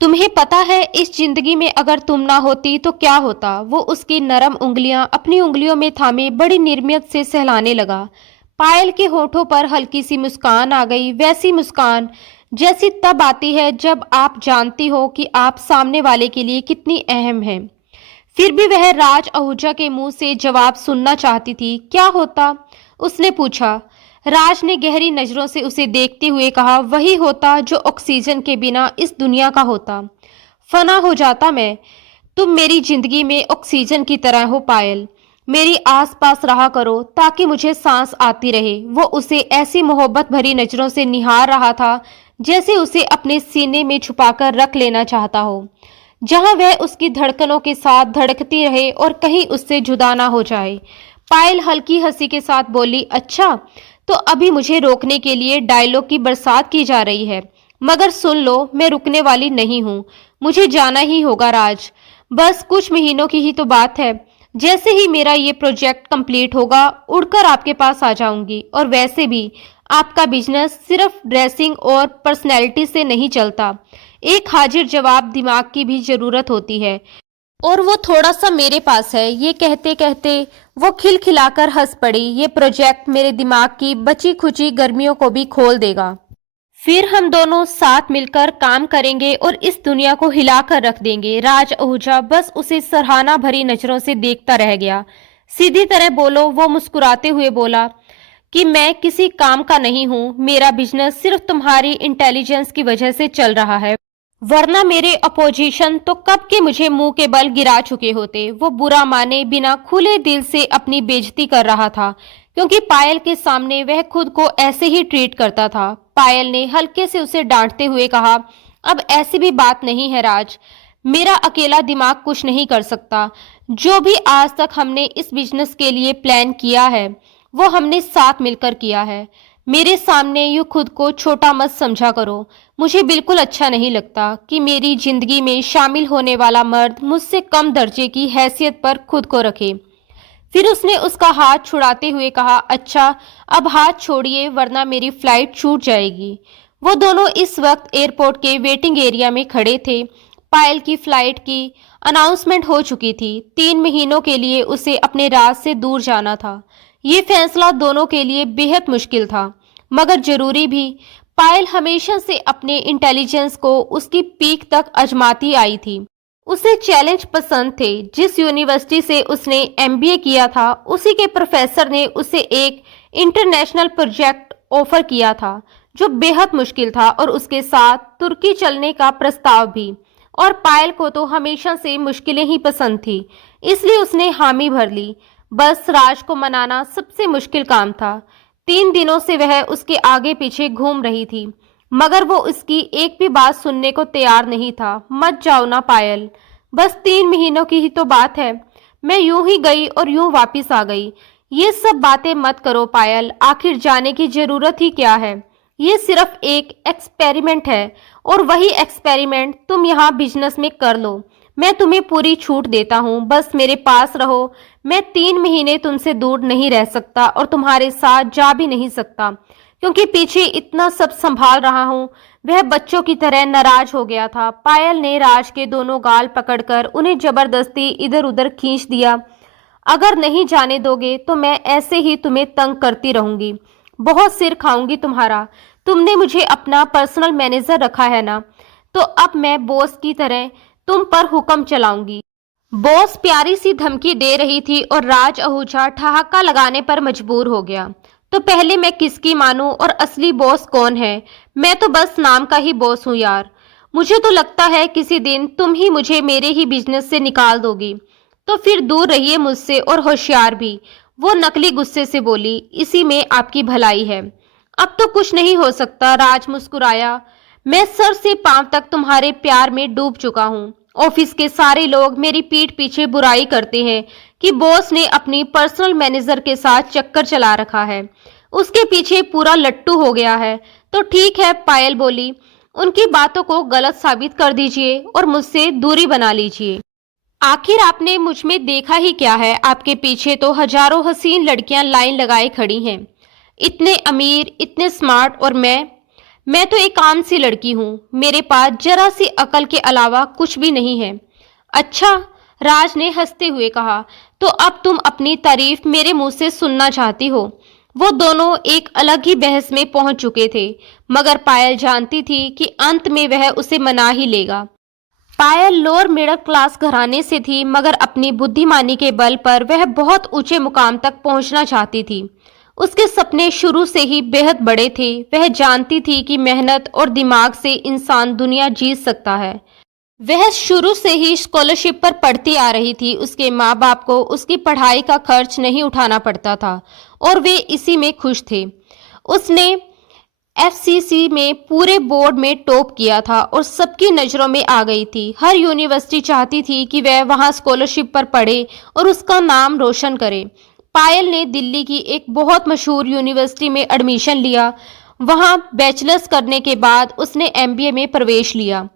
तुम्हें पता है इस जिंदगी में अगर तुम ना होती तो क्या होता। वो उसकी नरम उंगलियां अपनी उंगलियों में थामे बड़ी निर्मियत से सहलाने लगा। पायल के होठों पर हल्की सी मुस्कान आ गई, वैसी मुस्कान जैसी तब आती है जब आप जानती हो कि आप सामने वाले के लिए कितनी अहम हैं। फिर भी वह राज आहूजा के मुंह से जवाब सुनना चाहती थी। क्या होता, उसने पूछा। राज ने गहरी नजरों से उसे देखते हुए कहा, वही होता जो ऑक्सीजन के बिना इस दुनिया का होता। फना हो जाता मैं। तुम मेरी जिंदगी में ऑक्सीजन की तरह हो पायल। मेरी आसपास रहा करो ताकि मुझे सांस आती रहे। वो उसे ऐसी मोहब्बत भरी नजरों से निहार रहा था जैसे उसे अपने सीने में छुपाकर रख लेना चाहता हो, जहां वह उसकी धड़कनों के साथ धड़कती रहे और कहीं उससे जुदा ना हो जाए। पायल हल्की हंसी के साथ बोली, अच्छा तो अभी मुझे रोकने के लिए डायलॉग की बरसात की जा रही है, मगर सुन लो, मैं रुकने वाली नहीं हूँ। मुझे जाना ही होगा राज। बस कुछ महीनों की ही तो बात है। जैसे ही मेरा ये प्रोजेक्ट कंप्लीट होगा उड़कर आपके पास आ जाऊंगी। और वैसे भी आपका बिजनेस सिर्फ ड्रेसिंग और पर्सनैलिटी से नहीं चलता। एक हाजिर जवाब दिमाग की भी जरूरत होती है, और वो थोड़ा सा मेरे पास है। ये कहते कहते वो खिलखिलाकर हंस पड़ी। ये प्रोजेक्ट मेरे दिमाग की बची खुची गर्मियों को भी खोल देगा। फिर हम दोनों साथ मिलकर काम करेंगे और इस दुनिया को हिलाकर रख देंगे। राज आहूजा बस उसे सराहना भरी नजरों से देखता रह गया। सीधी तरह बोलो, वो मुस्कुराते हुए बोला कि मैं किसी काम का नहीं हूँ। मेरा बिजनेस सिर्फ तुम्हारी इंटेलिजेंस की वजह से चल रहा है, वरना मेरे अपोजिशन तो कब के मुझे मुंह के बल गिरा चुके होते। वो बुरा माने बिना खुले दिल से अपनी बेइज्जती कर रहा था, क्योंकि पायल के सामने वह खुद को ऐसे ही ट्रीट करता था। पायल ने हल्के से उसे डांटते हुए कहा, अब ऐसी भी बात नहीं है राज। मेरा अकेला दिमाग कुछ नहीं कर सकता। जो भी आज तक हमने इस बिजनेस के लिए प्लान किया है वो हमने साथ मिलकर किया है। मेरे सामने यूं खुद को छोटा मत समझा करो। मुझे बिल्कुल अच्छा नहीं लगता कि मेरी जिंदगी में शामिल होने वाला मर्द मुझसे कम दर्जे की हैसियत पर खुद को रखे। फिर उसने उसका हाथ छुड़ाते हुए कहा, अच्छा अब हाथ छोड़िए वरना मेरी फ्लाइट छूट जाएगी। वो दोनों इस वक्त एयरपोर्ट के वेटिंग एरिया में खड़े थे। पायल की फ्लाइट की अनाउंसमेंट हो चुकी थी। 3 महीनों के लिए उसे अपने राज से दूर जाना था। ये फैसला दोनों के लिए बेहद मुश्किल था, मगर जरूरी भी। पायल हमेशा से अपने इंटेलिजेंस को उसकी पीक तक आजमाती आई थी। उसे चैलेंज पसंद थे। जिस यूनिवर्सिटी से उसने एमबीए किया था उसी के प्रोफेसर ने उसे एक इंटरनेशनल प्रोजेक्ट ऑफर किया था जो बेहद मुश्किल था, और उसके साथ तुर्की चलने का प्रस्ताव भी। और पायल को तो हमेशा से मुश्किलें ही पसंद थी, इसलिए उसने हामी भर ली। बस राज को मनाना सबसे मुश्किल काम था। 3 दिनों से वह उसके आगे पीछे घूम रही थी, मगर वो उसकी एक भी बात सुनने को तैयार नहीं था। मत जाओ ना पायल, बस 3 महीनों की ही तो बात है। मैं यूं ही गई और यूं वापस आ गई। ये सब बातें मत करो पायल, आखिर जाने की जरूरत ही क्या है। ये सिर्फ एक एक्सपेरिमेंट है, और वही एक्सपेरिमेंट तुम यहाँ बिजनेस में कर लो। मैं तुम्हें पूरी छूट देता हूँ, बस मेरे पास रहो। मैं 3 महीने तुमसे दूर नहीं रह सकता और तुम्हारे साथ जा भी नहीं सकता, क्योंकि पीछे इतना सब संभाल रहा हूँ। वह बच्चों की तरह नाराज हो गया था। पायल ने राज के दोनों गाल पकड़कर उन्हें जबरदस्ती इधर उधर खींच दिया। अगर नहीं जाने दोगे तो मैं ऐसे ही तुम्हें तंग करती रहूंगी, बहुत सिर खाऊंगी तुम्हारा। तुमने मुझे अपना पर्सनल मैनेजर रखा है ना, तो अब मैं बॉस की तरह तुम पर हुक्म चलाऊंगी। बॉस प्यारी सी धमकी दे रही थी और राज आहूजा ठहाका लगाने पर मजबूर हो गया। तो पहले मैं किसकी मानूं और असली बॉस कौन है? मैं तो बस नाम का ही बॉस हूं यार। मुझे तो लगता है किसी दिन तुम ही मुझे मेरे ही बिजनेस से निकाल दोगी, तो फिर दूर रहिए मुझसे, और होशियार भी। वो नकली गुस्से से बोली, इसी में आपकी भलाई है। अब तो कुछ नहीं हो सकता, राज मुस्कुराया। मैं सर से पांव तक तुम्हारे प्यार में डूब चुका हूँ। ऑफिस के सारे लोग मेरी पीठ पीछे बुराई करते हैं कि बॉस ने अपनी पर्सनल मैनेजर के साथ चक्कर चला रखा है, उसके पीछे पूरा लट्टू हो गया है। तो ठीक है, पायल बोली, उनकी बातों को गलत साबित कर दीजिए और मुझसे दूरी बना लीजिए। आखिर आपने मुझ में देखा ही क्या है? आपके पीछे तो हजारों हसीन लड़कियां लाइन लगाए खड़ी हैं, इतने अमीर, इतने स्मार्ट, और मैं तो एक आम सी लड़की हूँ, मेरे पास जरा सी अकल के अलावा कुछ भी नहीं है। अच्छा, राज ने हंसते हुए कहा, तो अब तुम अपनी तारीफ मेरे मुंह से सुनना चाहती हो। वो दोनों एक अलग ही बहस में पहुंच चुके थे, मगर पायल जानती थी कि अंत में वह उसे मना ही लेगा। पायल लोअर मिडिल क्लास घराने से थी, मगर अपनी बुद्धिमानी के बल पर वह बहुत ऊंचे मुकाम तक पहुंचना चाहती थी। उसके सपने शुरू से ही बेहद बड़े थे। वह जानती थी कि मेहनत और दिमाग से इंसान दुनिया जीत सकता है। वह शुरू से ही स्कॉलरशिप पर पढ़ती आ रही थी। उसके माँ बाप को उसकी पढ़ाई का खर्च नहीं उठाना पड़ता था और वे इसी में खुश थे। उसने एफसीसी में पूरे बोर्ड में टॉप किया था और सबकी नज़रों में आ गई थी। हर यूनिवर्सिटी चाहती थी कि वह वहां स्कॉलरशिप पर पढ़े और उसका नाम रोशन करे। पायल ने दिल्ली की एक बहुत मशहूर यूनिवर्सिटी में एडमिशन लिया। वहां बैचलर्स करने के बाद उसने एमबीए में प्रवेश लिया।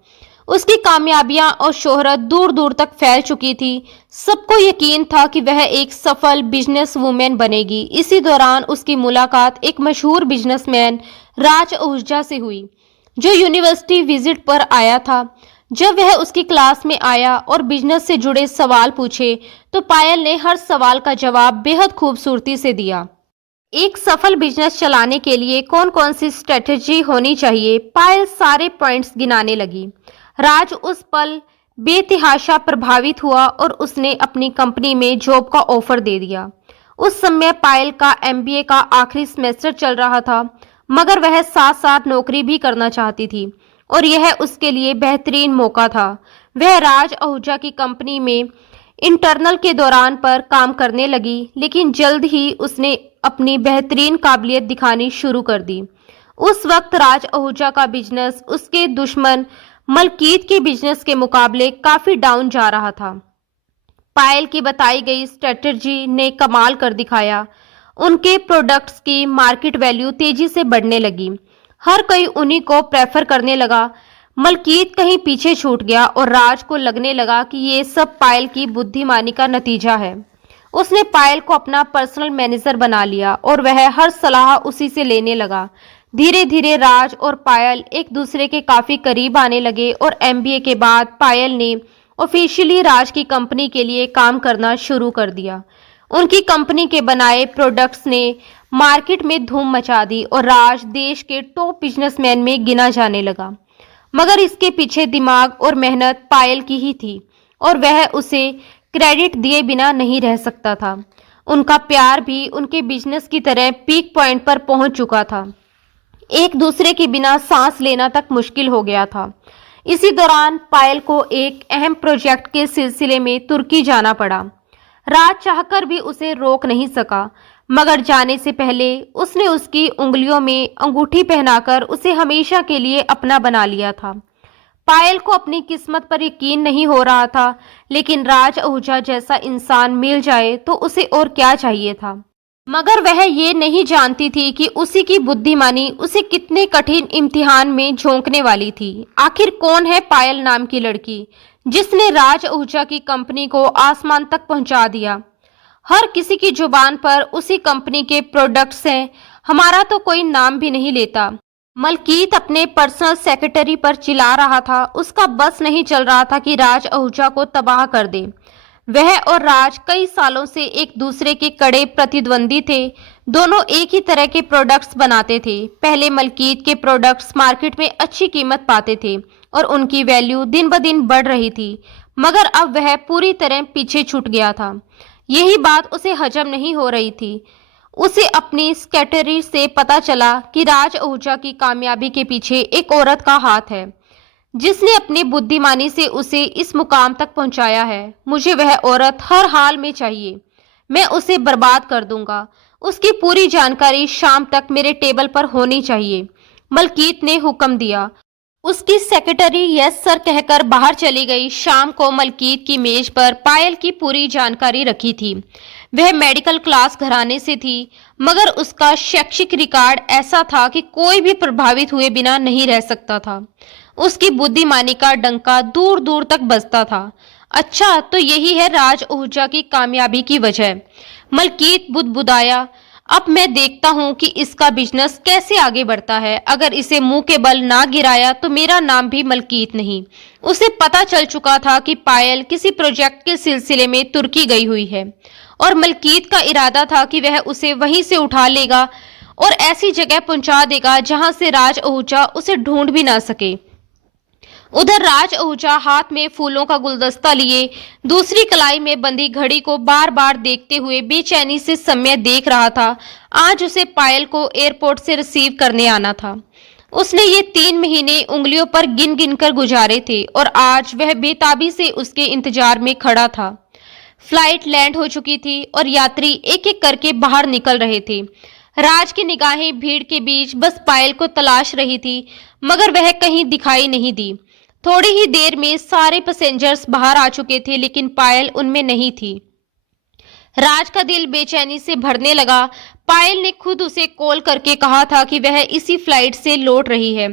उसकी कामयाबियां और शोहरत दूर दूर तक फैल चुकी थी। सबको यकीन था कि वह एक सफल बिजनेस वूमेन बनेगी। इसी दौरान उसकी मुलाकात एक मशहूर बिजनेसमैन राज आहूजा से हुई, जो यूनिवर्सिटी विजिट पर आया था। जब वह उसकी क्लास में आया और बिजनेस से जुड़े सवाल पूछे, तो पायल ने हर सवाल का जवाब बेहद खूबसूरती से दिया। एक सफल बिजनेस चलाने के लिए कौन कौन सी स्ट्रेटेजी होनी चाहिए, पायल सारे पॉइंट्स गिनाने लगी। राज उस पल बेतहाशा प्रभावित हुआ और उसने अपनी कंपनी में जॉब का ऑफर दे दिया। उस समय पायल का एमबीए का आखिरी सेमेस्टर चल रहा था, मगर वह साथ साथ नौकरी भी करना चाहती थी और यह उसके लिए बेहतरीन मौका था। वह राज आहूजा की कंपनी में इंटरनल के दौरान पर काम करने लगी, लेकिन जल्द ही उसने अपनी बेहतरीन काबिलियत दिखानी शुरू कर दी। उस वक्त राज आहूजा का बिजनेस उसके दुश्मन मलकीत के बिजनेस के मुकाबले काफी डाउन जा रहा था। पायल की बताई गई स्ट्रेटजी ने कमाल कर दिखाया। उनके प्रोडक्ट्स की मार्केट वैल्यू तेजी से बढ़ने लगी। हर कोई उन्हीं को प्रेफर करने लगा। मलकीत कहीं पीछे छूट गया और राज को लगने लगा कि ये सब पायल की बुद्धिमानी का नतीजा है। उसने पायल को अपना पर्सनल मैनेजर बना लिया और वह हर सलाह उसी से लेने लगा। धीरे धीरे राज और पायल एक दूसरे के काफी करीब आने लगे और एमबीए के बाद पायल ने ऑफिशियली राज की कंपनी के लिए काम करना शुरू कर दिया। उनकी कंपनी के बनाए प्रोडक्ट्स ने मार्केट में धूम मचा दी और राज देश के टॉप बिजनेसमैन में गिना जाने लगा। मगर इसके पीछे दिमाग और मेहनत पायल की ही थी और वह उसे क्रेडिट दिए बिना नहीं रह सकता था। उनका प्यार भी उनके बिजनेस की तरह पीक पॉइंट पर पहुंच चुका था। एक दूसरे के बिना सांस लेना तक मुश्किल हो गया था। इसी दौरान पायल को एक अहम प्रोजेक्ट के सिलसिले में तुर्की जाना पड़ा। राज चाहकर भी उसे रोक नहीं सका, मगर जाने से पहले उसने उसकी उंगलियों में अंगूठी पहनाकर उसे हमेशा के लिए अपना बना लिया था। पायल को अपनी किस्मत पर यकीन नहीं हो रहा था, लेकिन राज आहूजा जैसा इंसान मिल जाए तो उसे और क्या चाहिए था। मगर वह ये नहीं जानती थी कि उसी की बुद्धिमानी उसे कितने कठिन इम्तिहान में झोंकने वाली थी। आखिर कौन है पायल नाम की लड़की जिसने राज आहूजा की कंपनी को आसमान तक पहुंचा दिया। हर किसी की जुबान पर उसी कंपनी के प्रोडक्ट्स हैं, हमारा तो कोई नाम भी नहीं लेता। मलकीत अपने पर्सनल सेक्रेटरी पर चिल्ला रहा था। उसका बस नहीं चल रहा था कि राज आहूजा को तबाह कर दे। वह और राज कई सालों से एक दूसरे के कड़े प्रतिद्वंदी थे। दोनों एक ही तरह के प्रोडक्ट्स बनाते थे। पहले मलकीत के प्रोडक्ट्स मार्केट में अच्छी कीमत पाते थे और उनकी वैल्यू दिन ब दिन बढ़ रही थी, मगर अब वह पूरी तरह पीछे छूट गया था। यही बात उसे हजम नहीं हो रही थी। उसे अपनी सेक्रेटरी से पता चला कि राज आहूजा की कामयाबी के पीछे एक औरत का हाथ है, जिसने अपनी बुद्धिमानी से उसे इस मुकाम तक पहुंचाया है। मुझे वह औरत हर हाल में चाहिए। मैं उसे बर्बाद कर दूंगा। उसकी पूरी जानकारी शाम तक मेरे टेबल पर होनी चाहिए। मलकीत ने हुक्म दिया। उसकी सेक्रेटरी यस सर कहकर बाहर चली गई। शाम को मलकीत की मेज पर पायल की पूरी जानकारी रखी थी। वह मेडिकल क्लास घराने से थी, मगर उसका शैक्षिक रिकॉर्ड ऐसा था कि कोई भी प्रभावित हुए बिना नहीं रह सकता था। उसकी बुद्धिमानी का डंका दूर दूर तक बजता था। अच्छा, तो यही है राज आहूजा की कामयाबी की वजह। मलकीत बुदबुदाया। अब मैं देखता हूँ कि इसका बिजनेस कैसे आगे बढ़ता है। अगर इसे मुंह के बल ना गिराया तो मेरा नाम भी मलकीत नहीं। उसे पता चल चुका था कि पायल किसी प्रोजेक्ट के सिलसिले में तुर्की गई हुई है और मलकीत का इरादा था कि वह उसे वहीं से उठा लेगा और ऐसी जगह पहुंचा देगा जहां से राज आहूजा उसे ढूंढ भी ना सके। उधर राज आहूजा हाथ में फूलों का गुलदस्ता लिए दूसरी कलाई में बंधी घड़ी को बार बार देखते हुए बेचैनी से समय देख रहा था। आज उसे पायल को एयरपोर्ट से रिसीव करने आना था। उसने ये 3 महीने उंगलियों पर गिन गिन कर गुजारे थे और आज वह बेताबी से उसके इंतजार में खड़ा था। फ्लाइट लैंड हो चुकी थी और यात्री एक एक करके बाहर निकल रहे थे। राज की निगाहें भीड़ के बीच बस पायल को तलाश रही थी, मगर वह कहीं दिखाई नहीं दी। थोड़ी ही देर में सारे पैसेंजर्स बाहर आ चुके थे, लेकिन पायल उनमें नहीं थी। राज का दिल बेचैनी से भरने लगा। पायल ने खुद उसे कॉल करके कहा था कि वह इसी फ्लाइट से लौट रही है।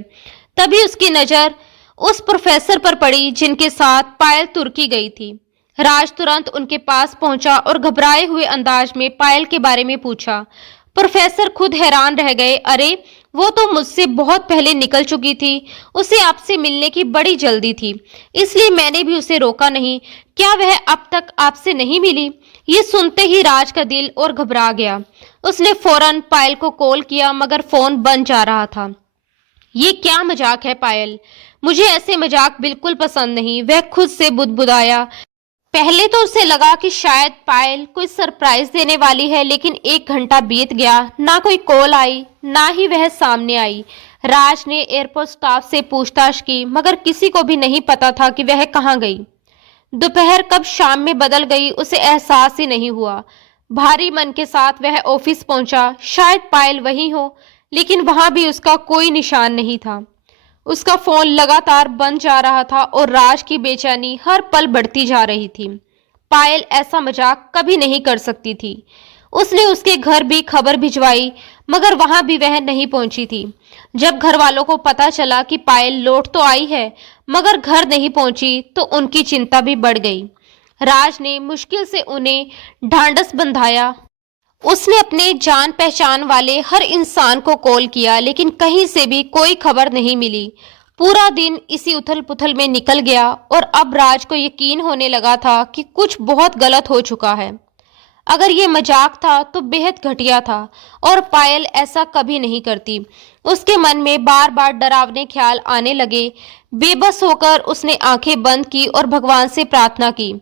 तभी उसकी नजर उस प्रोफेसर पर पड़ी जिनके साथ पायल तुर्की गई थी। राज तुरंत उनके पास पहुंचा और घबराए हुए अंदाज में पायल के बारे में पूछा। प्रोफेसर खुद हैरान रह गए। अरे, वो तो मुझसे बहुत पहले निकल चुकी थी। उसे आपसे मिलने की बड़ी जल्दी थी, इसलिए मैंने भी उसे रोका नहीं। क्या वह अब तक आपसे नहीं मिली? ये सुनते ही राज का दिल और घबरा गया। उसने फौरन पायल को कॉल किया, मगर फोन बंद जा रहा था। ये क्या मजाक है पायल? मुझे ऐसे मजाक बिल्कुल पसंद नहीं, वह खुद से बुदबुदाया। पहले तो उसे लगा कि शायद पायल कोई सरप्राइज देने वाली है, लेकिन 1 घंटा बीत गया, ना कोई कॉल आई, ना ही वह सामने आई। राज ने एयरपोर्ट स्टाफ से पूछताछ की, मगर किसी को भी नहीं पता था कि वह कहाँ गई। दोपहर कब शाम में बदल गई उसे एहसास ही नहीं हुआ। भारी मन के साथ वह ऑफिस पहुंचा। शायद पायल वहीं हो, लेकिन वहां भी उसका कोई निशान नहीं था। उसका फोन लगातार बंद जा रहा था और राज की बेचैनी हर पल बढ़ती जा रही थी। पायल ऐसा मजाक कभी नहीं कर सकती थी। उसने उसके घर भी खबर भिजवाई, मगर वहां भी वह नहीं पहुंची थी। जब घर वालों को पता चला कि पायल लौट तो आई है, मगर घर नहीं पहुंची, तो उनकी चिंता भी बढ़ गई। राज ने मुश्किल से उन्हें ढांढस बंधाया। उसने अपने जान पहचान वाले हर इंसान को कॉल किया, लेकिन कहीं से भी कोई खबर नहीं मिली। पूरा दिन इसी उथल पुथल में निकल गया और अब राज को यकीन होने लगा था कि कुछ बहुत गलत हो चुका है। अगर ये मजाक था तो बेहद घटिया था और पायल ऐसा कभी नहीं करती। उसके मन में बार बार डरावने ख्याल आने लगे। बेबस होकर उसने आंखें बंद की और भगवान से प्रार्थना की,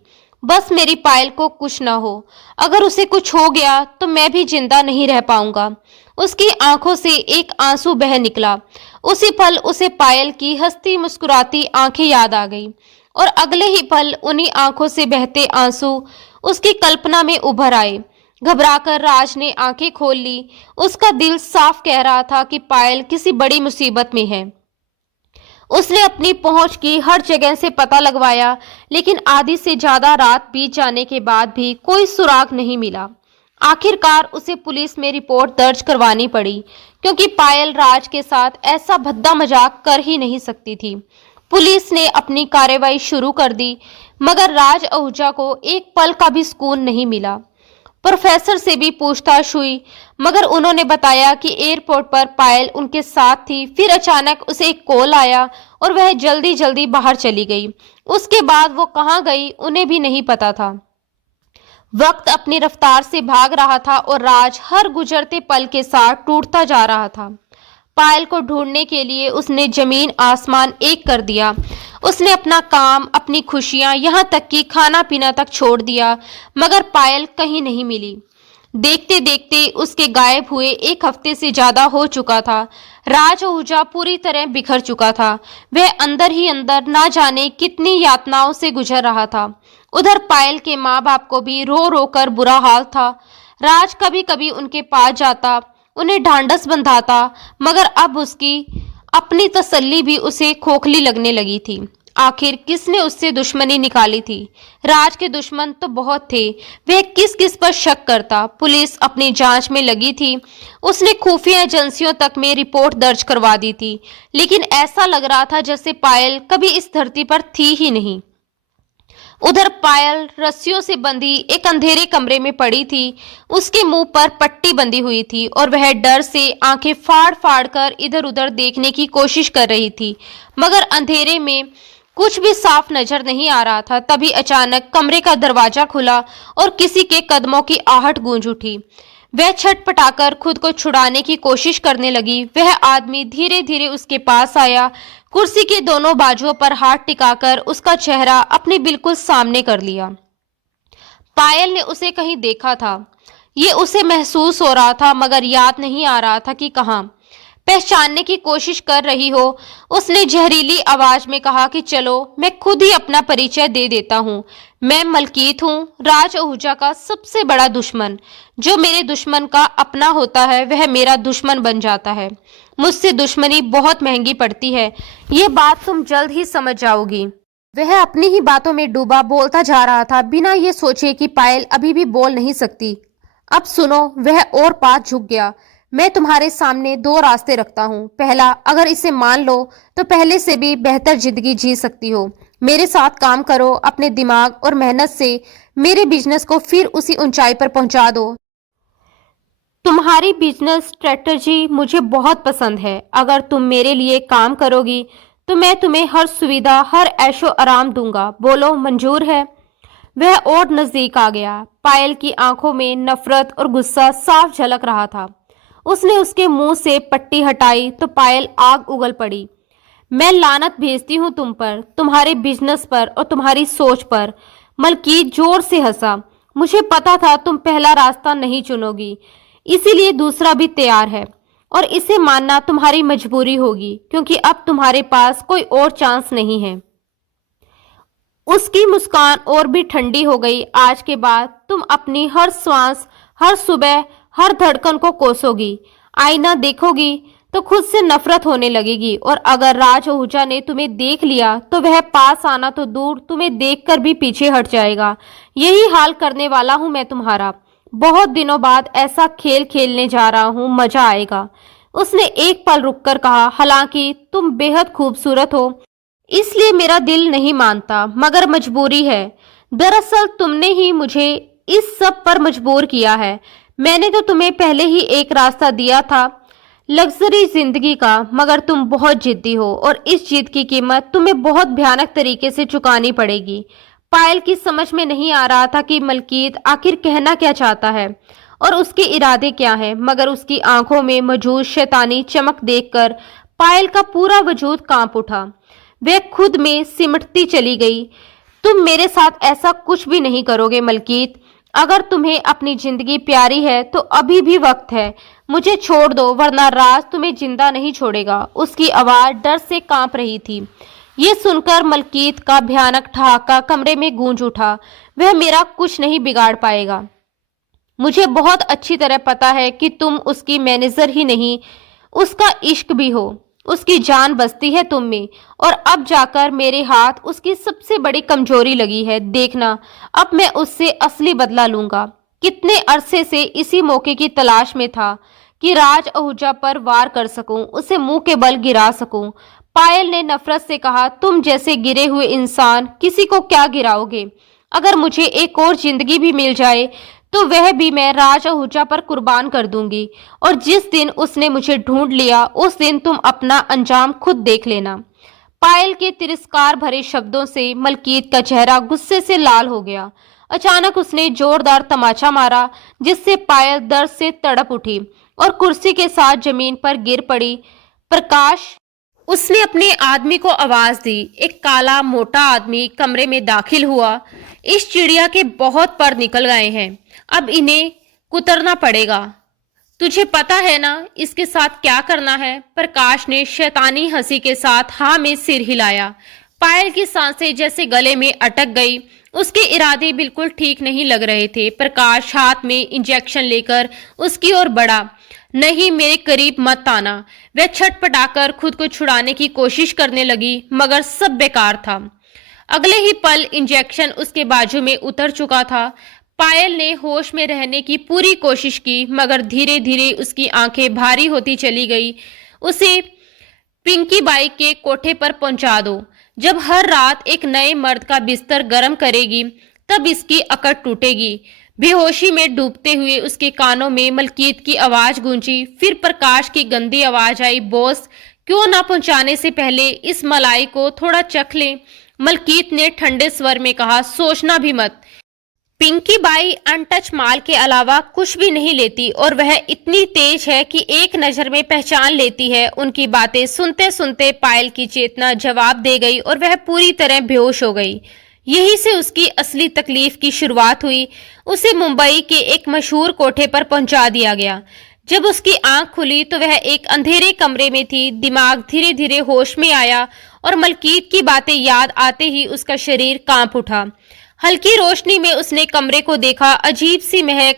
बस मेरी पायल को कुछ ना हो। अगर उसे कुछ हो गया तो मैं भी जिंदा नहीं रह पाऊंगा। उसकी आंखों से एक आंसू बह निकला। उसी पल उसे पायल की हंसती मुस्कुराती आंखें याद आ गई और अगले ही पल उन्हीं आंखों से बहते आंसू उसकी कल्पना में उभर आए। घबराकर राज ने आंखें खोल ली। उसका दिल साफ कह रहा था कि पायल किसी बड़ी मुसीबत में है। उसने अपनी पहुंच की हर जगह से पता लगवाया, लेकिन आधी से ज्यादा रात बीत जाने के बाद भी कोई सुराग नहीं मिला। आखिरकार उसे पुलिस में रिपोर्ट दर्ज करवानी पड़ी, क्योंकि पायल राज के साथ ऐसा भद्दा मजाक कर ही नहीं सकती थी। पुलिस ने अपनी कार्रवाई शुरू कर दी, मगर राज आहूजा को एक पल का भी सुकून नहीं मिला। प्रोफेसर से भी पूछताछ हुई, मगर उन्होंने बताया कि एयरपोर्ट पर पायल उनके साथ थी। फिर अचानक उसे एक कॉल आया और वह जल्दी जल्दी बाहर चली गई। उसके बाद वो कहाँ गई उन्हें भी नहीं पता था। वक्त अपनी रफ्तार से भाग रहा था और राज हर गुजरते पल के साथ टूटता जा रहा था। पायल को ढूंढने के लिए उसने जमीन आसमान एक कर दिया। उसने अपना काम, अपनी खुशियां, यहाँ तक कि खाना पीना तक छोड़ दिया, मगर पायल कहीं नहीं मिली। देखते देखते उसके गायब हुए 1 हफ्ते से ज्यादा हो चुका था। राज आहूजा पूरी तरह बिखर चुका था। वह अंदर ही अंदर ना जाने कितनी यातनाओं से गुजर रहा था। उधर पायल के माँ बाप को भी रो रो कर बुरा हाल था। राज कभी कभी उनके पास जाता, उन्हें ढांढस बंधाता, मगर अब उसकी अपनी तसल्ली भी उसे खोखली लगने लगी थी। आखिर किसने उससे दुश्मनी निकाली थी? राज के दुश्मन तो बहुत थे। वह किस किस पर शक करता? पुलिस अपनी जांच में लगी थी। उसने खुफिया एजेंसियों तक में रिपोर्ट दर्ज करवा दी थी, लेकिन ऐसा लग रहा था जैसे पायल कभी इस धरती पर थी ही नहीं। उधर पायल रस्सियों से बंधी एक अंधेरे कमरे में पड़ी थी। उसके मुंह पर पट्टी बंधी हुई थी और वह डर से आंखें फाड़ फाड़ कर इधर उधर देखने की कोशिश कर रही थी, मगर अंधेरे में कुछ भी साफ नजर नहीं आ रहा था। तभी अचानक कमरे का दरवाजा खुला और किसी के कदमों की आहट गूंज उठी। वह छटपटाकर खुद को छुड़ाने की कोशिश करने लगी। वह आदमी धीरे धीरे उसके पास आया, कुर्सी के दोनों बाजुओं पर हाथ टिकाकर उसका चेहरा अपने बिल्कुल सामने कर लिया। पायल ने उसे कहीं देखा था, ये उसे महसूस हो रहा था, मगर याद नहीं आ रहा था कि कहाँ। पहचानने की कोशिश कर रही हो, उसने जहरीली आवाज में कहा कि चलो मैं खुद ही अपना परिचय दे देता हूँ। मैं मलकीत हूँ, राज आहूजा का सबसे बड़ा दुश्मन। जो मेरे दुश्मन का अपना होता है वह मेरा दुश्मन बन जाता है। मुझसे दुश्मनी बहुत महंगी पड़ती है, ये बात तुम जल्द ही समझ जाओगी। वह अपनी ही बातों में डूबा बोलता जा रहा था, बिना ये सोचे कि पायल अभी भी बोल नहीं सकती। अब सुनो, वह और पास झुक गया। मैं तुम्हारे सामने दो रास्ते रखता हूँ। पहला, अगर इसे मान लो तो पहले से भी बेहतर जिंदगी जी सकती हो। मेरे साथ काम करो, अपने दिमाग और मेहनत से मेरे बिजनेस को फिर उसी ऊंचाई पर पहुंचा दो। तुम्हारी बिजनेस स्ट्रेटजी मुझे बहुत पसंद है। अगर तुम मेरे लिए काम करोगी तो मैं तुम्हें हर सुविधा, हर ऐशो आराम दूंगा। बोलो, मंजूर है? वह और नजदीक आ गया। पायल की आंखों में नफरत और गुस्सा साफ झलक रहा था। उसने उसके मुंह से पट्टी हटाई तो पायल आग उगल पड़ी। मैं लानत भेजती हूँ तुम पर, तुम्हारे बिजनेस पर और तुम्हारी सोच पर। मलकीत जोर से हंसा। मुझे पता था तुम पहला रास्ता नहीं चुनोगी, इसीलिए दूसरा भी तैयार है, और इसे मानना तुम्हारी मजबूरी होगी, क्योंकि अब तुम्हारे पास कोई और चांस नहीं है। उसकी मुस्कान और भी ठंडी हो गई। आज के बाद तुम अपनी हर सांस, हर सुबह, हर धड़कन को कोसोगी। आईना देखोगी तो खुद से नफरत होने लगेगी, और अगर राज आहूजा ने तुम्हें देख लिया तो वह पास आना तो दूर, तुम्हें देखकर भी पीछे हट जाएगा। यही हाल करने वाला हूं मैं तुम्हारा। बहुत दिनों बाद ऐसा खेल खेलने जा रहा हूं, मजा आएगा। उसने एक पल रुककर कहा, हालांकि तुम बेहद खूबसूरत हो, इसलिए मेरा दिल नहीं मानता, मगर मजबूरी है। दरअसल तुमने ही मुझे इस सब पर मजबूर किया है। मैंने तो तुम्हें पहले ही एक रास्ता दिया था, लग्जरी जिंदगी का, मगर तुम बहुत जिद्दी हो और इस जिद की कीमत तुम्हें बहुत भयानक तरीके से चुकानी पड़ेगी। पायल की समझ में नहीं आ रहा था कि मलकीत आखिर कहना क्या चाहता है और उसके इरादे क्या हैं, मगर उसकी आंखों में मौजूद शैतानी चमक देखकर पायल का पूरा वजूद कांप उठा। वह खुद में सिमटती चली गई। तुम मेरे साथ ऐसा कुछ भी नहीं करोगे मलकीत। अगर तुम्हें अपनी जिंदगी प्यारी है तो अभी भी वक्त है। मुझे छोड़ दो, वरना राज तुम्हें जिंदा नहीं छोड़ेगा। उसकी आवाज डर से कांप रही थी। ये सुनकर मलकीत का भयानक ठहाका कमरे में गूंज उठा। वह मेरा कुछ नहीं बिगाड़ पाएगा। मुझे बहुत अच्छी तरह पता है कि तुम उसकी मैनेजर ही नहीं, उसका इश्क भी हो। उसकी जान बसती है तुम में, और अब जाकर मेरे हाथ उसकी सबसे बड़ी कमजोरी लगी है। देखना, अब मैं उससे असली बदला लूंगा। कितने अरसे से इसी मौके की तलाश में था कि राज आहूजा पर वार कर सकूं, उसे मुंह के बल गिरा सकूं। पायल ने नफरत से कहा, तुम जैसे गिरे हुए इंसान किसी को क्या गिराओगे? अगर मुझे एक और जिंदगी भी मिल जाए तो वह भी मैं राज आहूजा पर कुर्बान कर दूंगी, और जिस दिन उसने मुझे ढूंढ लिया उस दिन तुम अपना अंजाम खुद देख लेना। पायल के तिरस्कार भरे शब्दों से मलकीत का चेहरा गुस्से से लाल हो गया। अचानक उसने जोरदार तमाचा मारा, जिससे पायल दर्द से तड़प उठी और कुर्सी के साथ जमीन पर गिर पड़ी। प्रकाश, उसने अपने आदमी को आवाज दी। एक काला मोटा आदमी कमरे में दाखिल हुआ। इस चिड़िया के बहुत पर निकल गए हैं, अब इन्हें कुतरना पड़ेगा। तुझे पता है ना इसके साथ क्या करना है? प्रकाश ने शैतानी हंसी के साथ हाँ में सिर हिलाया। पायल की सांसें जैसे गले में अटक गई। उसके इरादे बिल्कुल ठीक नहीं लग रहे थे। प्रकाश हाथ में इंजेक्शन लेकर उसकी ओर बढ़ा। नहीं, मेरे करीब मत आना। वह छटपटाकर खुद को छुड़ाने की कोशिश करने लगी, मगर सब बेकार था। अगले ही पल इंजेक्शन उसके बाजू में उतर चुका था। पायल ने होश में रहने की पूरी कोशिश की, मगर धीरे धीरे उसकी आंखें भारी होती चली गई। उसे पिंकी बाई के कोठे पर पहुंचा दो, जब हर रात एक नए मर्द का बिस्तर गर्म करेगी तब इसकी अकड़ टूटेगी। बेहोशी में डूबते हुए उसके कानों में मलकीत की आवाज गूंजी। फिर प्रकाश की गंदी आवाज आई, बॉस, क्यों ना पहुंचाने से पहले इस मलाई को थोड़ा चख लें। मलकीत ने ठंडे स्वर में कहा, सोचना भी मत। पिंकी बाई अनटच माल के अलावा कुछ भी नहीं लेती और वह इतनी तेज है कि एक नजर में पहचान लेती है। उनकी बातें सुनते सुनते पायल की चेतना जवाब दे गई और वह पूरी तरह बेहोश हो गई। यहीं से उसकी असली तकलीफ की शुरुआत हुई। उसे मुंबई के एक मशहूर कोठे पर पहुंचा दिया गया। जब उसकी आंख खुली तो वह एक अंधेरे कमरे में थी। दिमाग धीरे धीरे होश में आया और मलकीत की बातें याद आते ही उसका शरीर कांप उठा। हल्की रोशनी में उसने कमरे को देखा। अजीब सी महक,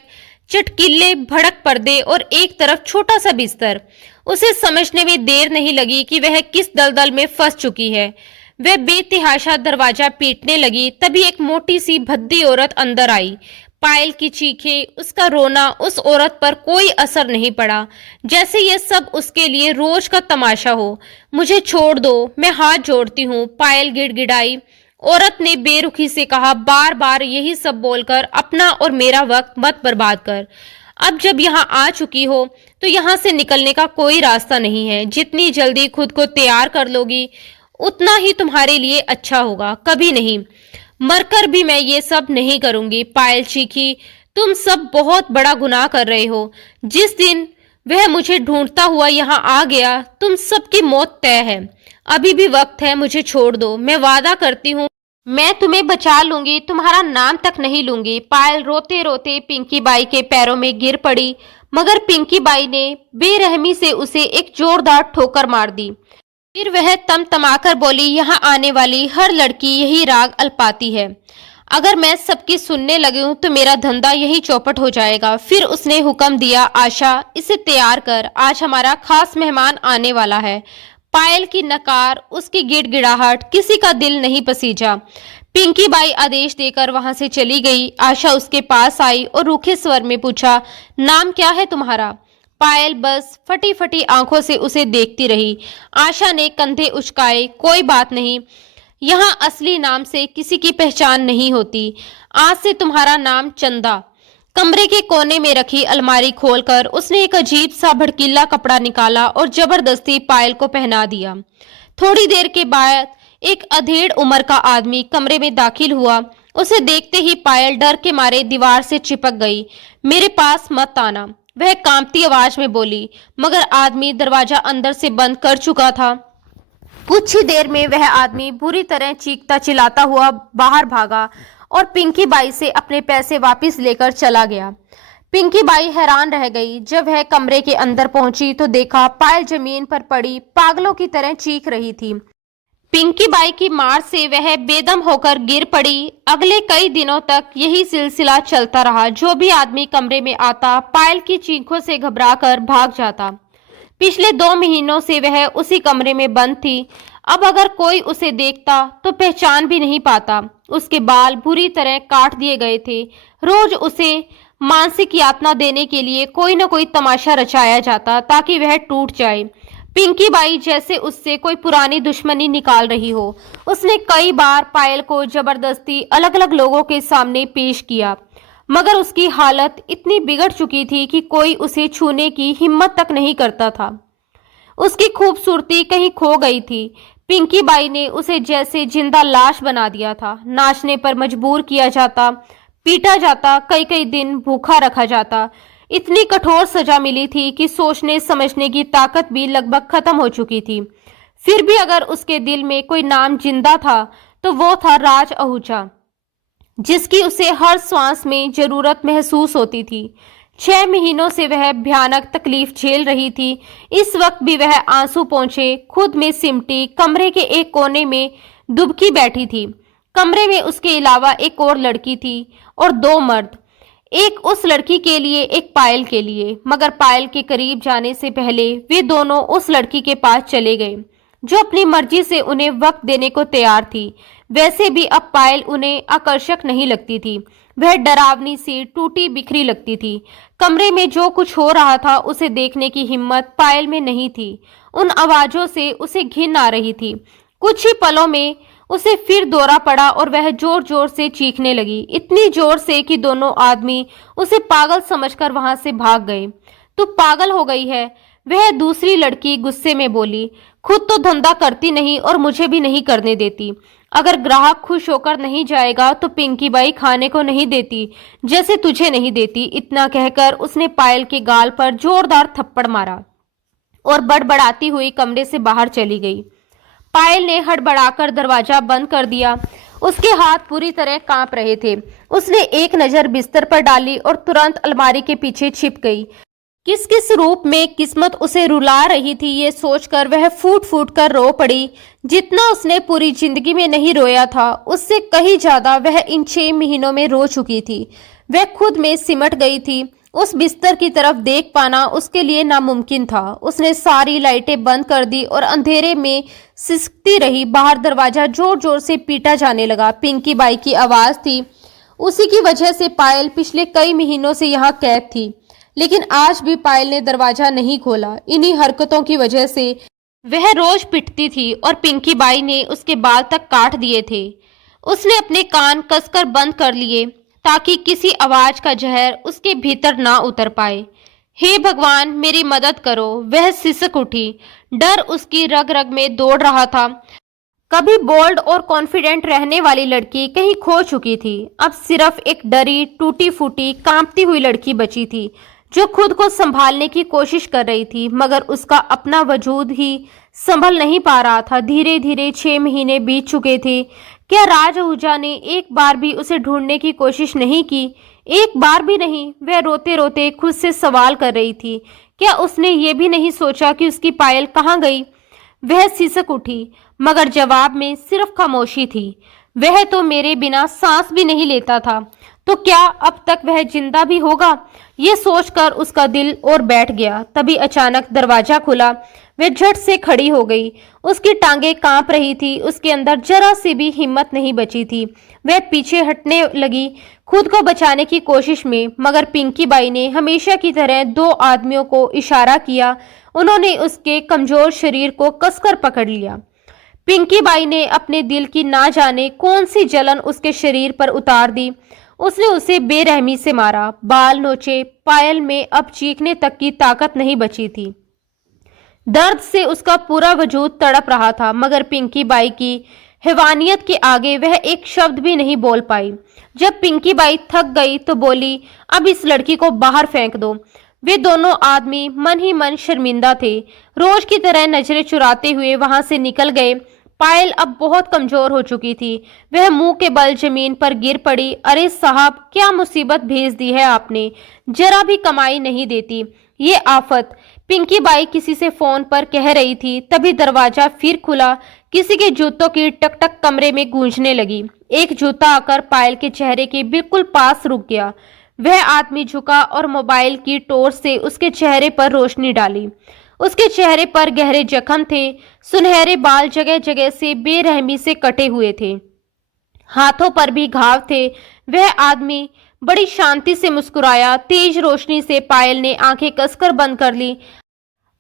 चटकीले भड़क पर्दे और एक तरफ छोटा सा बिस्तर। उसे समझने में देर नहीं लगी कि वह किस दलदल में फंस चुकी है। वह बेतहाशा दरवाजा पीटने लगी। तभी एक मोटी सी भद्दी औरत अंदर आई। पायल की चीखें, उसका रोना, उस औरत पर कोई असर नहीं पड़ा, जैसे ये सब उसके लिए रोज का तमाशा हो। मुझे छोड़ दो, मैं हाथ जोड़ती हूँ, पायल गिड़गिड़ाई। औरत ने बेरुखी से कहा, बार बार यही सब बोलकर अपना और मेरा वक्त मत बर्बाद कर। अब जब यहाँ आ चुकी हो तो यहाँ से निकलने का कोई रास्ता नहीं है। जितनी जल्दी खुद को तैयार कर लोगी उतना ही तुम्हारे लिए अच्छा होगा। कभी नहीं, मरकर भी मैं ये सब नहीं करूंगी। पायल चीखी, तुम सब बहुत बड़ा गुनाह कर रहे हो। जिस दिन वह मुझे ढूंढता हुआ यहाँ आ गया, तुम सबकी मौत तय है। अभी भी वक्त है, मुझे छोड़ दो। मैं वादा करती हूँ मैं तुम्हें बचा लूंगी, तुम्हारा नाम तक नहीं लूंगी। पायल रोते रोते पिंकी बाई के पैरों में गिर पड़ी, मगर पिंकी बाई ने बेरहमी से उसे एक जोरदार ठोकर मार दी। फिर वह तमतमाकर बोली, यहाँ आने वाली हर लड़की यही राग अल्पाती है। अगर मैं सबकी सुनने लगी हूँ तो मेरा धंधा यही चौपट हो जाएगा। फिर उसने हुक्म दिया, आशा, इसे तैयार कर, आज हमारा खास मेहमान आने वाला है। पायल की नकार, उसकी गिड़गिड़ाहट, किसी का दिल नहीं पसीजा। पिंकी बाई आदेश देकर वहां से चली गई। आशा उसके पास आई और रूखे स्वर में पूछा, नाम क्या है तुम्हारा? पायल बस फटी फटी आंखों से उसे देखती रही। आशा ने कंधे उचकाए, कोई बात नहीं, यहाँ असली नाम से किसी की पहचान नहीं होती। आज से तुम्हारा नाम चंदा। कमरे के कोने में रखी अलमारी खोलकर उसने एक अजीब सा भड़कीला कपड़ा निकाला और जबरदस्ती पायल को पहना दिया। थोड़ी देर के बाद एक अधेड़ उम्र का आदमी कमरे में दाखिल हुआ। उसे देखते ही पायल डर के मारे दीवार से चिपक गई। मेरे पास मत आना, वह कांपती आवाज में बोली, मगर आदमी दरवाजा अंदर से बंद कर चुका था। कुछ ही देर में वह आदमी बुरी तरह चीखता चिल्लाता हुआ बाहर भागा और पिंकी बाई से अपने पैसे वापस लेकर चला गया। पिंकी बाई हैरान रह गई। जब वह कमरे के अंदर पहुंची तो देखा पायल जमीन पर पड़ी पागलों की तरह चीख रही थी। पिंकी बाई की मार से वह बेदम होकर गिर पड़ी। अगले कई दिनों तक यही सिलसिला चलता रहा। जो भी आदमी कमरे में आता पायल की चीखों से घबराकर भाग जाता। पिछले 2 महीनों से वह उसी कमरे में बंद थी। अब अगर कोई उसे देखता तो पहचान भी नहीं पाता। उसके बाल बुरी तरह काट दिए गए थे। रोज उसे मानसिक यातना देने के लिए कोई न कोई तमाशा रचाया जाता ताकि वह टूट जाए। पिंकी बाई जैसे उससे कोई पुरानी दुश्मनी निकाल रही हो। उसने कई बार पायल को जबरदस्ती अलग अलग लोगों के सामने पेश किया, मगर उसकी हालत इतनी बिगड़ चुकी थी कि कोई उसे छूने की हिम्मत तक नहीं करता था। उसकी खूबसूरती कहीं खो गई थी। पिंकी बाई ने उसे जैसे जिंदा लाश बना दिया था। नाचने पर मजबूर किया जाता, पीटा जाता, कई कई दिन भूखा रखा जाता। इतनी कठोर सजा मिली थी कि सोचने समझने की ताकत भी लगभग खत्म हो चुकी थी। फिर भी अगर उसके दिल में कोई नाम जिंदा था तो वो था राज आहूजा, जिसकी उसे हर सांस में जरूरत महसूस होती थी। 6 महीनों से वह भयानक तकलीफ झेल रही थी। इस वक्त भी वह आंसू पोंछे खुद में सिमटी कमरे के एक कोने में दुबकी बैठी थी। कमरे में उसके अलावा एक और लड़की थी और 2 मर्द, एक उस लड़की के लिए, एक पायल के लिए। मगर पायल के करीब जाने से पहले वे दोनों उस लड़की के पास चले गए जो अपनी मर्जी से उन्हें वक्त देने को तैयार थी। वैसे भी अब पायल उन्हें आकर्षक नहीं लगती थी। वह डरावनी सी टूटी बिखरी लगती थी। कमरे में जो कुछ हो रहा था उसे देखने की हिम्मत पायल में नहीं थी। उन आवाजों से उसे घिन आ रही थी। कुछ ही पलों में उसे फिर दौरा पड़ा और वह जोर जोर से चीखने लगी, इतनी जोर से कि दोनों आदमी उसे पागल समझकर वहां से भाग गए। तू पागल हो गई है, वह दूसरी लड़की गुस्से में बोली। खुद तो धंधा करती नहीं और मुझे भी नहीं करने देती। अगर ग्राहक खुश होकर नहीं जाएगा तो पिंकी बाई खाने को नहीं देती, जैसे तुझे नहीं देती। इतना कहकर उसने पायल के गाल पर जोरदार थप्पड़ मारा और बड़बड़ाती हुई कमरे से बाहर चली गई। पायल ने हड़बड़ाकर दरवाजा बंद कर दिया। उसके हाथ पूरी तरह कांप रहे थे। उसने एक नजर बिस्तर पर डाली और तुरंत अलमारी के पीछे छिप गई। किस किस रूप में किस्मत उसे रुला रही थी, ये सोचकर वह फूट फूट कर रो पड़ी। जितना उसने पूरी जिंदगी में नहीं रोया था, उससे कहीं ज्यादा वह इन 6 महीनों में रो चुकी थी। वह खुद में सिमट गई थी। उस बिस्तर की तरफ देख पाना उसके लिए नामुमकिन था। उसने सारी लाइटें बंद कर दी और अंधेरे में सिसकती रही। बाहर दरवाजा जोर जोर से पीटा जाने लगा। पिंकी बाई की आवाज थी। उसी की वजह से पायल पिछले कई महीनों से यहाँ कैद थी, लेकिन आज भी पायल ने दरवाजा नहीं खोला। इन्हीं हरकतों की वजह से वह रोज पिटती थी और पिंकी बाई ने उसके बाल तक काट दिए थे। उसने अपने कान कसकर बंद कर लिए ताकि किसी आवाज का जहर उसके भीतर ना उतर पाए। हे भगवान, मेरी मदद करो, वह सिसक उठी। डर उसकी रग रग में दौड़ रहा था। कभी बोल्ड और कॉन्फिडेंट रहने वाली लड़की कहीं खो चुकी थी। अब सिर्फ एक डरी, टूटी फूटी, कांपती हुई लड़की बची थी जो खुद को संभालने की कोशिश कर रही थी, मगर उसका अपना वजूद ही संभल नहीं पा रहा था। धीरे धीरे 6 महीने बीत चुके थे। क्या राज आहूजा ने एक बार भी उसे ढूंढने की कोशिश नहीं की? एक बार भी नहीं। वह रोते रोते खुद से सवाल कर रही थी। क्या उसने ये भी नहीं सोचा कि उसकी पायल कहाँ गई? वह सिसक उठी, मगर जवाब में सिर्फ खामोशी थी। वह तो मेरे बिना सांस भी नहीं लेता था, तो क्या अब तक वह जिंदा भी होगा? ये सोचकर उसका दिल और बैठ गया। तभी अचानक दरवाजा खुला। वह झट से खड़ी हो गई। उसकी टांगें कांप रही थी। उसके अंदर जरा सी भी हिम्मत नहीं बची थी। वह पीछे हटने लगी खुद को बचाने की कोशिश में, मगर पिंकी बाई ने हमेशा की तरह 2 आदमियों को इशारा किया। उन्होंने उसके कमजोर शरीर को कसकर पकड़ लिया। पिंकी बाई ने अपने दिल की ना जाने कौन सी जलन उसके शरीर पर उतार दी। उसने उसे बेरहमी से मारा, बाल नोचे। पायल में अब चीखने तक की ताकत नहीं बची थी। दर्द से उसका पूरा वजूद तड़प रहा था, मगर पिंकी बाई की हैवानियत के आगे वह एक शब्द भी नहीं बोल पाई। जब पिंकी बाई थक गई तो बोली, अब इस लड़की को बाहर फेंक दो। वे दोनों आदमी मन ही मन शर्मिंदा थे। रोज की तरह नजरें चुराते हुए वहां से निकल गए। पायल अब बहुत कमजोर हो चुकी थी। वह मुंह के बल जमीन पर गिर पड़ी। अरे साहब, क्या मुसीबत भेज दी है आपने, जरा भी कमाई नहीं देती ये आफत। पिंकी बाई किसी से फोन पर कह रही थी। तभी दरवाजा फिर खुला। किसी के जूतों की टकटक कमरे में गूंजने लगी। एक जूता आकर पायल के चेहरे के बिल्कुल पास रुक गया। वह आदमी झुका और मोबाइल की टॉर्च से उसके चेहरे पर रोशनी डाली। उसके चेहरे पर गहरे जख्म थे। सुनहरे बाल जगह जगह से बेरहमी से कटे हुए थे। हाथों पर भी घाव थे। वह आदमी बड़ी शांति से मुस्कुराया। तेज रोशनी से पायल ने आंखें कसकर बंद कर ली।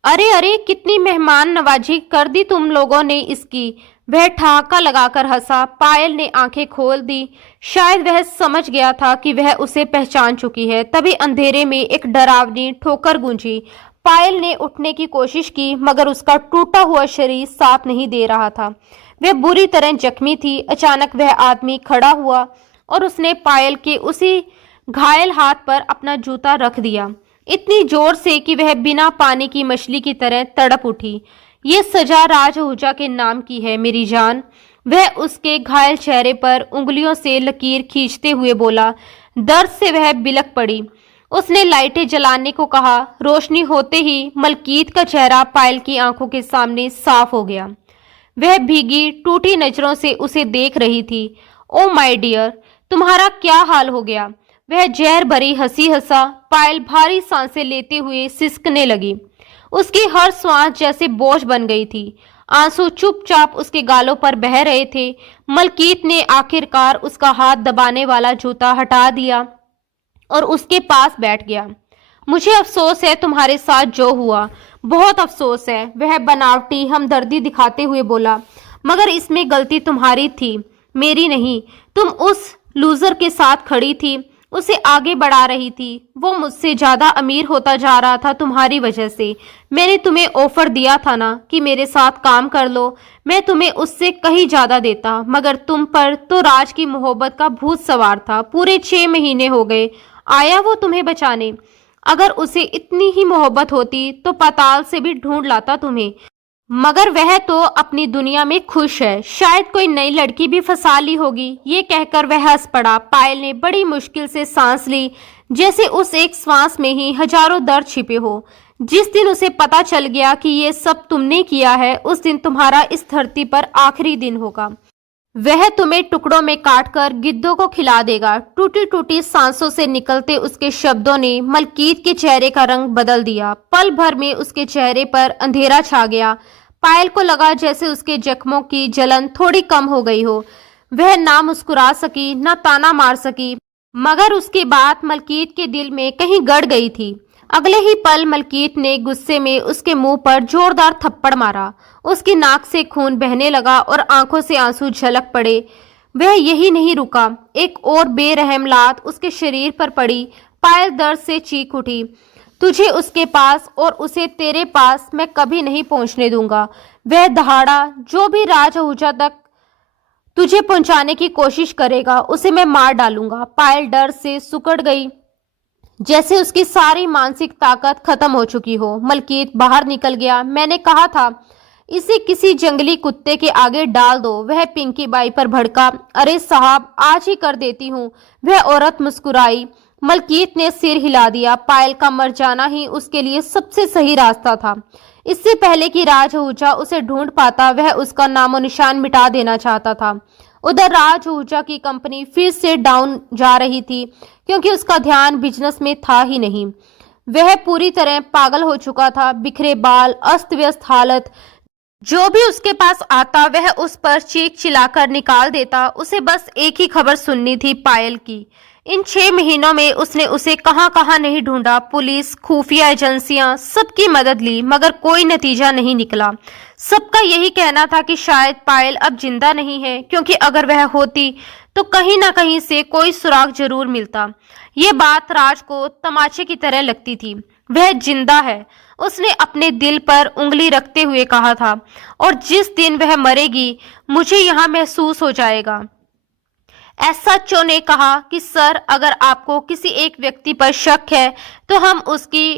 अरे अरे, कितनी मेहमान नवाजी कर दी तुम लोगों ने इसकी। वह ठहाका लगाकर हंसा। पायल ने आंखें खोल दी। शायद वह समझ गया था कि वह उसे पहचान चुकी है। तभी अंधेरे में एक डरावनी ठोकर गूंजी। पायल ने उठने की कोशिश की, मगर उसका टूटा हुआ शरीर साथ नहीं दे रहा था। वह बुरी तरह जख्मी थी। अचानक वह आदमी खड़ा हुआ और उसने पायल के उसी घायल हाथ पर अपना जूता रख दिया, इतनी जोर से कि वह बिना पानी की मछली की तरह तड़प उठी। ये सजा राज आहूजा के नाम की है मेरी जान। वह उसके घायल चेहरे पर उंगलियों से लकीर खींचते हुए बोला। दर्द से वह बिलक पड़ी। उसने लाइटें जलाने को कहा। रोशनी होते ही मलकीत का चेहरा पायल की आंखों के सामने साफ हो गया। वह भीगी टूटी नजरों से उसे देख रही थी। ओ माय डियर, तुम्हारा क्या हाल हो गया? वह जहर भरी हंसी हंसा। पायल भारी सांसें लेते हुए सिसकने लगी। उसकी हर सांस जैसे बोझ बन गई थी। आंसू चुपचाप उसके गालों पर बह रहे थे। मलकीत ने आखिरकार उसका हाथ दबाने वाला जूता हटा दिया और उसके पास बैठ गया। मुझे अफसोस है तुम्हारे साथ जो हुआ, बहुत अफसोस है, वह बनावटी हमदर्दी दिखाते हुए बोला। मगर इसमें गलती तुम्हारी थी, मेरी नहीं। तुम उस लूजर के साथ खड़ी थी, उसे आगे बढ़ा रही थी। वो मुझसे ज्यादा अमीर होता जा रहा था तुम्हारी वजह से। मैंने तुम्हें ऑफर दिया था ना कि मेरे साथ काम कर लो, मैं तुम्हें उससे कहीं ज्यादा देता, मगर तुम पर तो राज की मोहब्बत का भूत सवार था। पूरे 6 महीने हो गए, आया वो तुम्हें बचाने। अगर उसे इतनी ही मोहब्बत होती तो पाताल से भी ढूंढ लाता तुम्हें, मगर वह तो अपनी दुनिया में खुश है। शायद कोई नई लड़की भी फंसा ली होगी। ये कहकर वह हंस पड़ा। पायल ने बड़ी मुश्किल से सांस ली, जैसे उस एक श्वास में ही हजारों दर्द छिपे हो। जिस दिन उसे पता चल गया कि ये सब तुमने किया है, उस दिन तुम्हारा इस धरती पर आखिरी दिन होगा। वह तुम्हें टुकड़ों में काटकर गिद्धों को खिला देगा। टूटी टूटी सांसों से निकलते उसके शब्दों ने मलकीत के चेहरे का रंग बदल दिया। पल भर में उसके चेहरे पर अंधेरा छा गया। पायल को लगा जैसे उसके जख्मों की जलन थोड़ी कम हो गई हो। वह ना मुस्कुरा सकी, ना ताना मार सकी, मगर उसकी बात मलकीत के दिल में कहीं गड़ गई थी। अगले ही पल मलकीत ने गुस्से में उसके मुंह पर जोरदार थप्पड़ मारा। उसकी नाक से खून बहने लगा और आंखों से आंसू झलक पड़े। वह यही नहीं रुका, एक और बेरहम लात उसके शरीर पर पड़ी। पायल दर्द से चीख उठी। तुझे उसके पास और उसे तेरे पास मैं कभी नहीं पहुंचने दूंगा। वह दहाड़ा, जो भी राज आहूजा तक तुझे पहुंचाने की कोशिश करेगा उसे मैं मार डालूंगा। पायल डर से सुकड़ गई, जैसे उसकी सारी मानसिक ताकत खत्म हो चुकी हो। मलकीत बाहर निकल गया। मैंने कहा था इसे किसी जंगली कुत्ते के आगे डाल दो। वह पिंकी बाई पर भड़का। अरे साहब, आज ही कर देती हूँ। वह औरत मुस्कुराई। मलकीत ने सिर हिला दिया। पायल का मर जाना ही उसके लिए सबसे सही रास्ता था। इससे पहले कि राज आहूजा उसे ढूंढ पाता, वह उसका नामो निशान मिटा देना चाहता था। उधर राज आहूजा की कंपनी फिर से डाउन जा रही थी, क्योंकि उसका ध्यान बिजनेस में था ही नहीं। वह पूरी तरह पागल हो चुका था। बिखरे बाल, अस्त व्यस्त हालत। जो भी उसके पास आता वह उस पर चीख चिल्लाकर निकाल देता। उसे बस एक ही खबर सुननी थी, पायल की। इन 6 महीनों में उसने उसे कहां कहां नहीं ढूंढा। पुलिस, खुफिया एजेंसियां, सबकी मदद ली, मगर कोई नतीजा नहीं निकला। सबका यही कहना था कि शायद पायल अब जिंदा नहीं है, क्योंकि अगर वह होती तो कहीं ना कहीं से कोई सुराग जरूर मिलता। ये बात राज को तमाचे की तरह लगती थी। वह जिंदा है, उसने अपने दिल पर उंगली रखते हुए कहा था, और जिस दिन वह मरेगी मुझे यहाँ महसूस हो जाएगा। एसएचओ ने कहा कि सर, अगर आपको किसी एक व्यक्ति पर शक है तो हम उसकी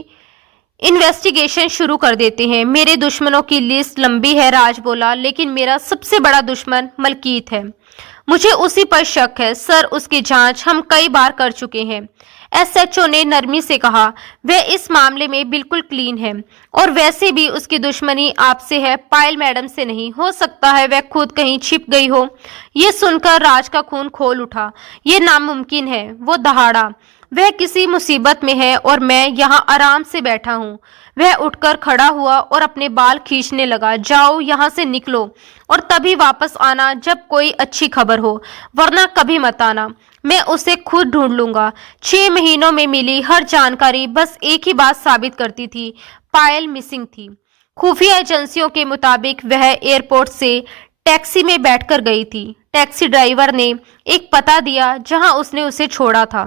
इन्वेस्टिगेशन शुरू कर देते हैं। मेरे दुश्मनों की लिस्ट लंबी है, राज बोला, लेकिन मेरा सबसे बड़ा दुश्मन मलकीत है। मुझे उसी पर शक है सर, उसकी जांच हम कई बार कर चुके हैं। एसएचओ ने नरमी से कहा। वह इस मामले में बिल्कुल क्लीन है, और वैसे भी उसकी दुश्मनी आपसे है, पायल मैडम से नहीं। हो सकता है वह खुद कहीं छिप गई हो। ये सुनकर राज का खून खोल उठा। ये नामुमकिन है, वो दहाड़ा। वह किसी मुसीबत में है और मैं यहाँ आराम से बैठा हूँ। वह उठकर खड़ा हुआ और अपने बाल खींचने लगा। जाओ, यहाँ से निकलो, और तभी वापस आना जब कोई अच्छी खबर हो, वरना कभी मत आना। मैं उसे खुद ढूंढ लूंगा। 6 महीनों में मिली हर जानकारी बस एक ही बात साबित करती थी, पायल मिसिंग थी। खुफिया एजेंसियों के मुताबिक वह एयरपोर्ट से टैक्सी में बैठकर गई थी। टैक्सी ड्राइवर ने एक पता दिया जहां उसने उसे छोड़ा था।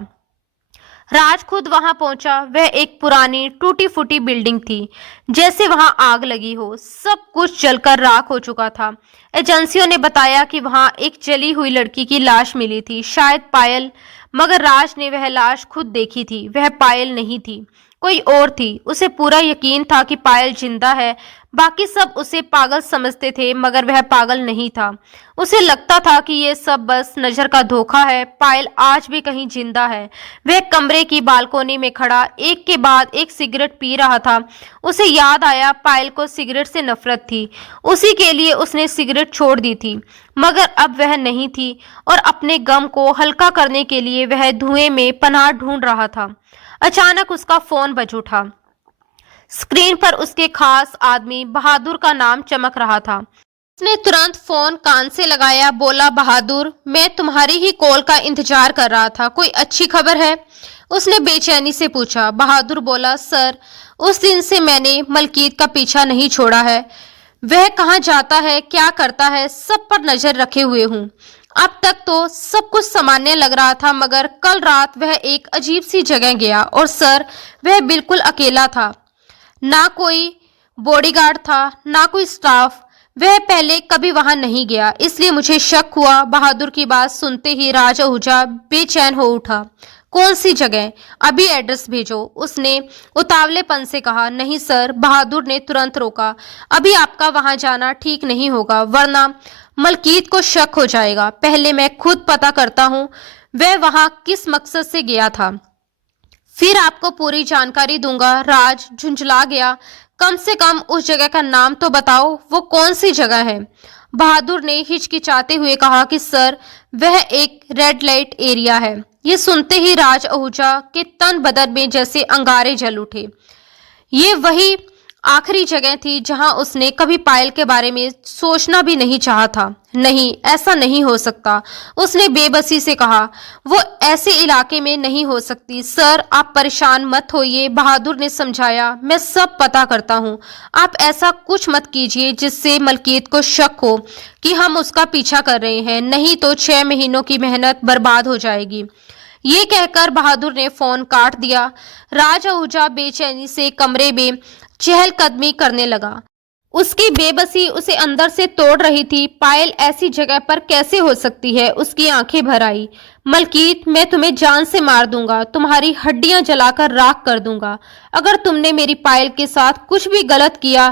राज खुद वहां पहुंचा। वह एक पुरानी टूटी फूटी बिल्डिंग थी, जैसे वहां आग लगी हो। सब कुछ जलकर राख हो चुका था। एजेंसियों ने बताया कि वहां एक जली हुई लड़की की लाश मिली थी, शायद पायल, मगर राज ने वह लाश खुद देखी थी। वह पायल नहीं थी, कोई और थी। उसे पूरा यकीन था कि पायल जिंदा है। बाकी सब उसे पागल समझते थे, मगर वह पागल नहीं था। उसे लगता था कि ये सब बस नजर का धोखा है। पायल आज भी कहीं जिंदा है। वह कमरे की बालकोनी में खड़ा एक के बाद एक सिगरेट पी रहा था। उसे याद आया, पायल को सिगरेट से नफरत थी। उसी के लिए उसने सिगरेट छोड़ दी थी, मगर अब वह नहीं थी, और अपने गम को हल्का करने के लिए वह धुएं में पनाह ढूंढ रहा था। अचानक उसका फोन बज उठा। स्क्रीन पर उसके खास आदमी बहादुर का नाम चमक रहा था। उसने तुरंत फोन कान से लगाया। बोला, बहादुर, मैं तुम्हारी ही कॉल का इंतजार कर रहा था। कोई अच्छी खबर है? उसने बेचैनी से पूछा। बहादुर बोला, सर, उस दिन से मैंने मलकीत का पीछा नहीं छोड़ा है। वह कहाँ जाता है, क्या करता है, सब पर नजर रखे हुए हूँ। अब तक तो सब कुछ सामान्य लग रहा था, मगर कल रात वह एक अजीब सी जगह गया और सर, वह बिल्कुल अकेला था। ना कोई बॉडीगार्ड था, ना कोई स्टाफ। वह पहले कभी वहां नहीं गया, इसलिए मुझे शक हुआ। बहादुर की बात सुनते ही राज आहूजा बेचैन हो उठा। कौन सी जगह? अभी एड्रेस भेजो, उसने उतावलेपन से कहा। नहीं सर, बहादुर ने तुरंत रोका। अभी आपका वहां जाना ठीक नहीं होगा, वरना मलकीत को शक हो जाएगा। पहले मैं खुद पता करता हूँ वह वहां किस मकसद से गया था, फिर आपको पूरी जानकारी दूंगा। राज झुंझला गया। कम से कम उस जगह का नाम तो बताओ, वो कौन सी जगह है? बहादुर ने हिचकिचाते हुए कहा कि सर, वह एक रेड लाइट एरिया है। ये सुनते ही राज आहूजा के तन बदन में जैसे अंगारे जल उठे। ये वही आखिरी जगह थी जहां उसने कभी पायल के बारे में सोचना भी नहीं चाहा था। नहीं, ऐसा नहीं हो सकता, उसने बेबसी से कहा। वो ऐसे इलाके में नहीं हो सकती। सर, आप परेशान मत होइए, बहादुर ने समझाया। मैं सब पता करता हूँ। आप ऐसा कुछ मत कीजिए जिससे मलकीत को शक हो कि हम उसका पीछा कर रहे हैं, नहीं तो 6 महीनों की मेहनत बर्बाद हो जाएगी। ये कहकर बहादुर ने फोन काट दिया। राज आहूजा बेचैनी से कमरे में चहलकदमी करने लगा। उसकी बेबसी उसे अंदर से तोड़ रही थी। पायल ऐसी जगह पर कैसे हो सकती है? उसकी आंखें भर आई। मलकीत, मैं तुम्हें जान से मार दूंगा, तुम्हारी हड्डियां जलाकर राख कर दूंगा अगर तुमने मेरी पायल के साथ कुछ भी गलत किया।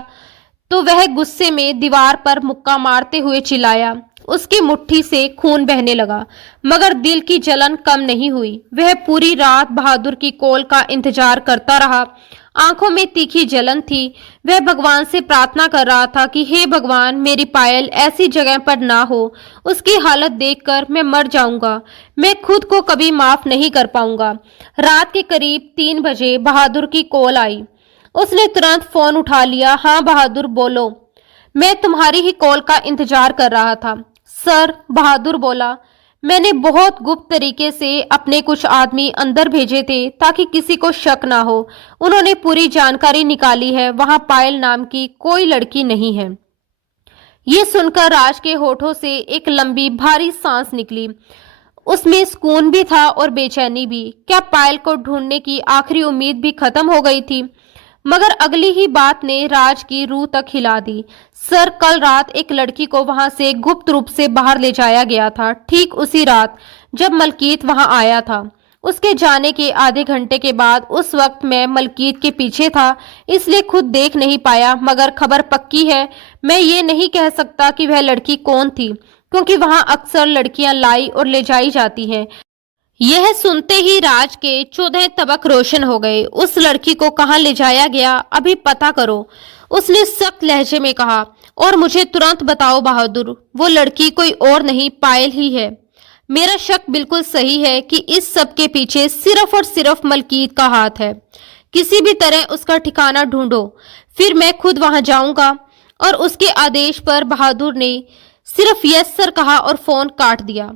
तो वह गुस्से में दीवार पर मुक्का मारते हुए चिल्लाया। उसकी मुट्ठी से खून बहने लगा, मगर दिल की जलन कम नहीं हुई। वह पूरी रात बहादुर की कॉल का इंतजार करता रहा। आंखों में तीखी जलन थी। वह भगवान से प्रार्थना कर रहा था कि हे भगवान, मेरी पायल ऐसी जगह पर ना हो। उसकी हालत देखकर मैं मर जाऊंगा। मैं खुद को कभी माफ नहीं कर पाऊंगा। रात के करीब 3 बजे बहादुर की कॉल आई। उसने तुरंत फोन उठा लिया। हाँ बहादुर, बोलो। मैं तुम्हारी ही कॉल का इंतजार कर रहा था। सर, बहादुर बोला, मैंने बहुत गुप्त तरीके से अपने कुछ आदमी अंदर भेजे थे ताकि किसी को शक ना हो। उन्होंने पूरी जानकारी निकाली है। वहां पायल नाम की कोई लड़की नहीं है। ये सुनकर राज के होठों से एक लंबी भारी सांस निकली। उसमें सुकून भी था और बेचैनी भी। क्या पायल को ढूंढने की आखिरी उम्मीद भी खत्म हो गई थी? मगर अगली ही बात ने राज की रूह तक हिला दी। सर, कल रात एक लड़की को वहां से गुप्त रूप से बाहर ले जाया गया था, ठीक उसी रात जब मलकीत वहां आया था। उसके जाने के आधे घंटे के बाद। उस वक्त मैं मलकीत के पीछे था, इसलिए खुद देख नहीं पाया, मगर खबर पक्की है। मैं ये नहीं कह सकता कि वह लड़की कौन थी, क्योंकि वहां अक्सर लड़कियां लाई और ले जाई जाती हैं। यह सुनते ही राज के 14 तबक रोशन हो गए। उस लड़की को कहाँ ले जाया गया, अभी पता करो, उसने सख्त लहजे में कहा। और मुझे तुरंत बताओ बहादुर, वो लड़की कोई और नहीं, पायल ही है। मेरा शक बिल्कुल सही है कि इस सब के पीछे सिर्फ और सिर्फ मलकीत का हाथ है। किसी भी तरह उसका ठिकाना ढूंढो, फिर मैं खुद वहां जाऊंगा। और उसके आदेश पर बहादुर ने सिर्फ यस सर कहा और फोन काट दिया।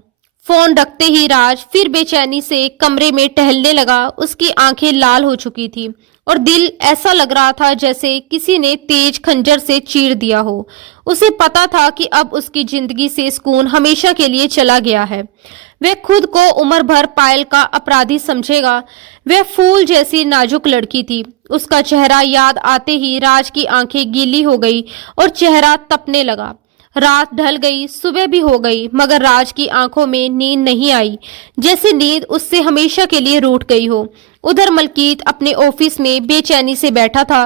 फोन रखते ही राज फिर बेचैनी से कमरे में टहलने लगा। उसकी आंखें लाल हो चुकी थी और दिल ऐसा लग रहा था जैसे किसी ने तेज खंजर से चीर दिया हो। उसे पता था कि अब उसकी जिंदगी से सुकून हमेशा के लिए चला गया है। वह खुद को उम्र भर पायल का अपराधी समझेगा। वह फूल जैसी नाजुक लड़की थी। उसका चेहरा याद आते ही राज की आंखें गीली हो गई और चेहरा तपने लगा। रात ढल गई, सुबह भी हो गई, मगर राज की आंखों में नींद नहीं आई, जैसे नींद उससे हमेशा के लिए रूठ गई हो। उधर मलकीत अपने ऑफिस में बेचैनी से बैठा था।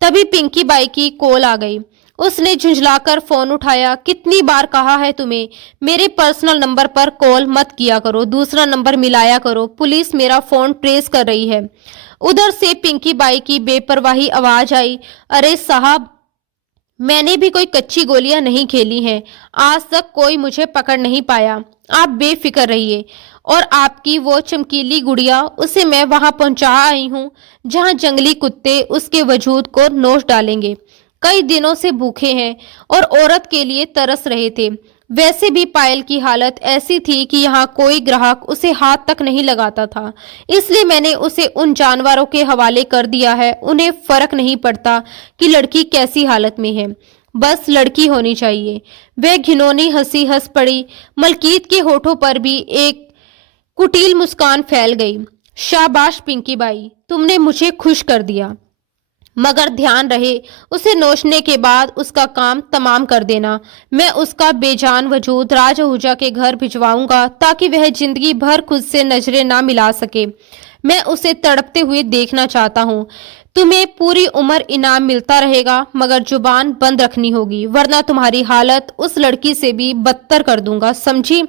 तभी पिंकी बाई की कॉल आ गई। उसने झुंझलाकर फोन उठाया। कितनी बार कहा है तुम्हें, मेरे पर्सनल नंबर पर कॉल मत किया करो, दूसरा नंबर मिलाया करो, पुलिस मेरा फोन ट्रेस कर रही है। उधर से पिंकी बाई की बेपरवाही आवाज आई। अरे साहब, मैंने भी कोई कच्ची गोलियां नहीं खेली हैं। आज तक कोई मुझे पकड़ नहीं पाया। आप बेफिक्र रहिए। और आपकी वो चमकीली गुड़िया, उसे मैं वहां पहुंचा आई हूँ जहां जंगली कुत्ते उसके वजूद को नोच डालेंगे। कई दिनों से भूखे हैं और औरत के लिए तरस रहे थे। वैसे भी पायल की हालत ऐसी थी कि यहाँ कोई ग्राहक उसे हाथ तक नहीं लगाता था, इसलिए मैंने उसे उन जानवरों के हवाले कर दिया है। उन्हें फर्क नहीं पड़ता कि लड़की कैसी हालत में है। बस लड़की होनी चाहिए। वह घिनौनी हंसी हंस पड़ी। मलकीत के होठों पर भी एक कुटिल मुस्कान फैल गई। शाबाश पिंकी बाई, तुमने मुझे खुश कर दिया। मगर ध्यान रहे, उसे नोचने के बाद उसका काम तमाम कर देना। मैं उसका बेजान वजूद राज आहूजा के घर भिजवाऊंगा ताकि वह जिंदगी भर खुद से नजरें ना मिला सके। मैं उसे तड़पते हुए देखना चाहता हूँ। तुम्हें पूरी उम्र इनाम मिलता रहेगा, मगर जुबान बंद रखनी होगी, वरना तुम्हारी हालत उस लड़की से भी बदतर कर दूंगा, समझी?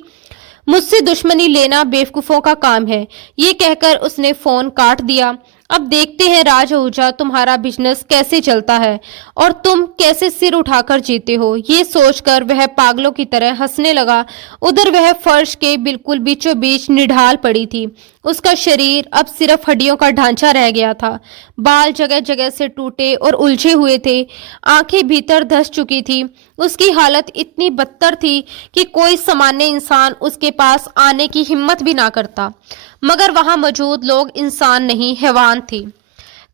मुझसे दुश्मनी लेना बेवकूफों का काम है। ये कहकर उसने फोन काट दिया। अब देखते हैं राज आहूजा, तुम्हारा बिजनेस कैसे चलता है और तुम कैसे सिर उठाकर जीते हो। ये सोचकर वह पागलों की तरह हंसने लगा। उधर वह फर्श के बिल्कुल बीचों बीच निढाल पड़ी थी। उसका शरीर अब सिर्फ हड्डियों का ढांचा रह गया था। बाल जगह जगह से टूटे और उलझे हुए थे। आंखें भीतर धंस चुकी थी। उसकी हालत इतनी बदतर थी कि कोई सामान्य इंसान उसके पास आने की हिम्मत भी ना करता। मगर वहां मौजूद लोग इंसान नहीं, हैवान थे।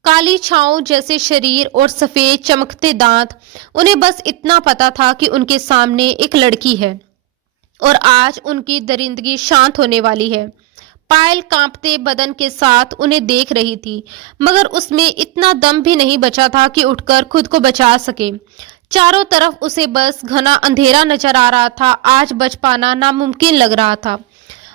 काली छांव जैसे शरीर और सफेद चमकते दांत। उन्हें बस इतना पता था कि उनके सामने एक लड़की है और आज उनकी दरिंदगी शांत होने वाली है। पायल कांपते बदन के साथ उन्हें देख रही थी, मगर उसमें इतना दम भी नहीं बचा था कि उठकर खुद को बचा सके। चारों तरफ उसे बस घना अंधेरा नजर आ रहा था। आज बच पाना नामुमकिन लग रहा था।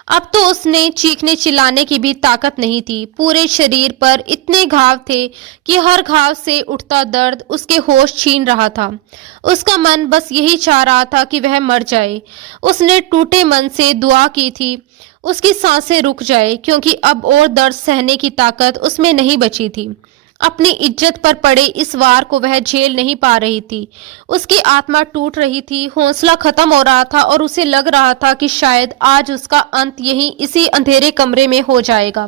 अब तो उसने चीखने चिल्लाने की भी ताकत नहीं थी। पूरे शरीर पर इतने घाव थे कि हर घाव से उठता दर्द उसके होश छीन रहा था। उसका मन बस यही चाह रहा था कि वह मर जाए। उसने टूटे मन से दुआ की थी उसकी सांसें रुक जाए, क्योंकि अब और दर्द सहने की ताकत उसमें नहीं बची थी। अपनी इज्जत पर पड़े इस वार को वह झेल नहीं पा रही थी। उसकी आत्मा टूट रही थी, हौसला खत्म हो रहा था और उसे लग रहा था कि शायद आज उसका अंत यहीं इसी अंधेरे कमरे में हो जाएगा।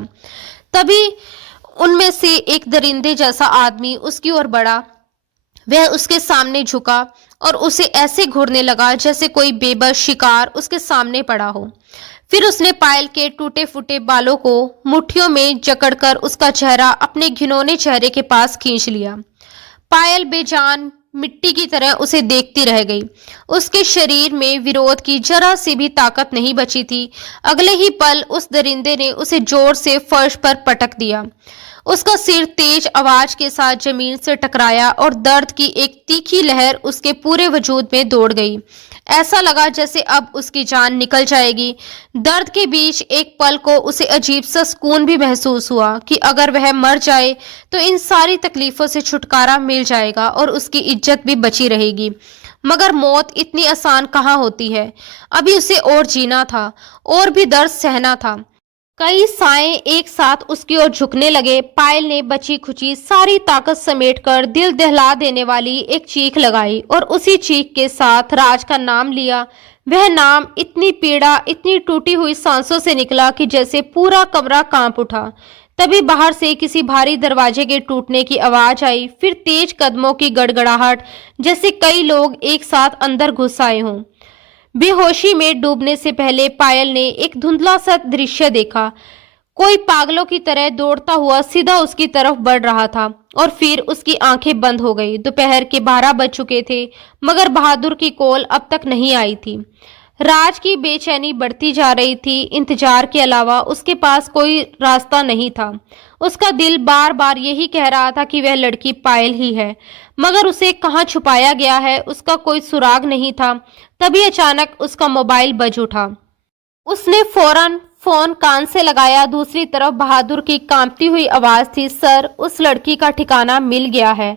तभी उनमें से एक दरिंदे जैसा आदमी उसकी ओर बढ़ा। वह उसके सामने झुका और उसे ऐसे घूरने लगा जैसे कोई बेबस शिकार उसके सामने पड़ा हो। फिर उसने पायल के टूटे फूटे बालों को मुट्ठियों में जकड़कर उसका चेहरा अपने घिनौने चेहरे के पास खींच लिया। पायल बेजान मिट्टी की तरह उसे देखती रह गई। उसके शरीर में विरोध की जरा सी भी ताकत नहीं बची थी। अगले ही पल उस दरिंदे ने उसे जोर से फर्श पर पटक दिया। उसका सिर तेज आवाज के साथ जमीन से टकराया और दर्द की एक तीखी लहर उसके पूरे वजूद में दौड़ गई। ऐसा लगा जैसे अब उसकी जान निकल जाएगी। दर्द के बीच एक पल को उसे अजीब सा सुकून भी महसूस हुआ कि अगर वह मर जाए तो इन सारी तकलीफों से छुटकारा मिल जाएगा और उसकी इज्जत भी बची रहेगी। मगर मौत इतनी आसान कहाँ होती है। अभी उसे और जीना था, और भी दर्द सहना था। कई साएं एक साथ उसकी ओर झुकने लगे। पायल ने बची खुची सारी ताकत समेटकर दिल दहला देने वाली एक चीख लगाई और उसी चीख के साथ राज का नाम लिया। वह नाम इतनी पीड़ा, इतनी टूटी हुई सांसों से निकला कि जैसे पूरा कमरा कांप उठा। तभी बाहर से किसी भारी दरवाजे के टूटने की आवाज आई, फिर तेज कदमों की गड़गड़ाहट, जैसे कई लोग एक साथ अंदर घुस आए हों। बेहोशी में डूबने से पहले पायल ने एक धुंधला सा दृश्य देखा। कोई पागलों की तरह दौड़ता हुआ सीधा उसकी तरफ बढ़ रहा था और फिर उसकी आंखें बंद हो गई। दोपहर के 12 बज चुके थे, मगर बहादुर की कॉल अब तक नहीं आई थी। राज की बेचैनी बढ़ती जा रही थी। इंतजार के अलावा उसके पास कोई रास्ता नहीं था। उसका दिल बार बार यही कह रहा था कि वह लड़की पायल ही है, मगर उसे कहाँ छुपाया गया है, उसका कोई सुराग नहीं था। तभी अचानक उसका मोबाइल बज उठा। उसने फौरन फोन कान से लगाया। दूसरी तरफ बहादुर की कांपती हुई आवाज थी, सर, उस लड़की का ठिकाना मिल गया है।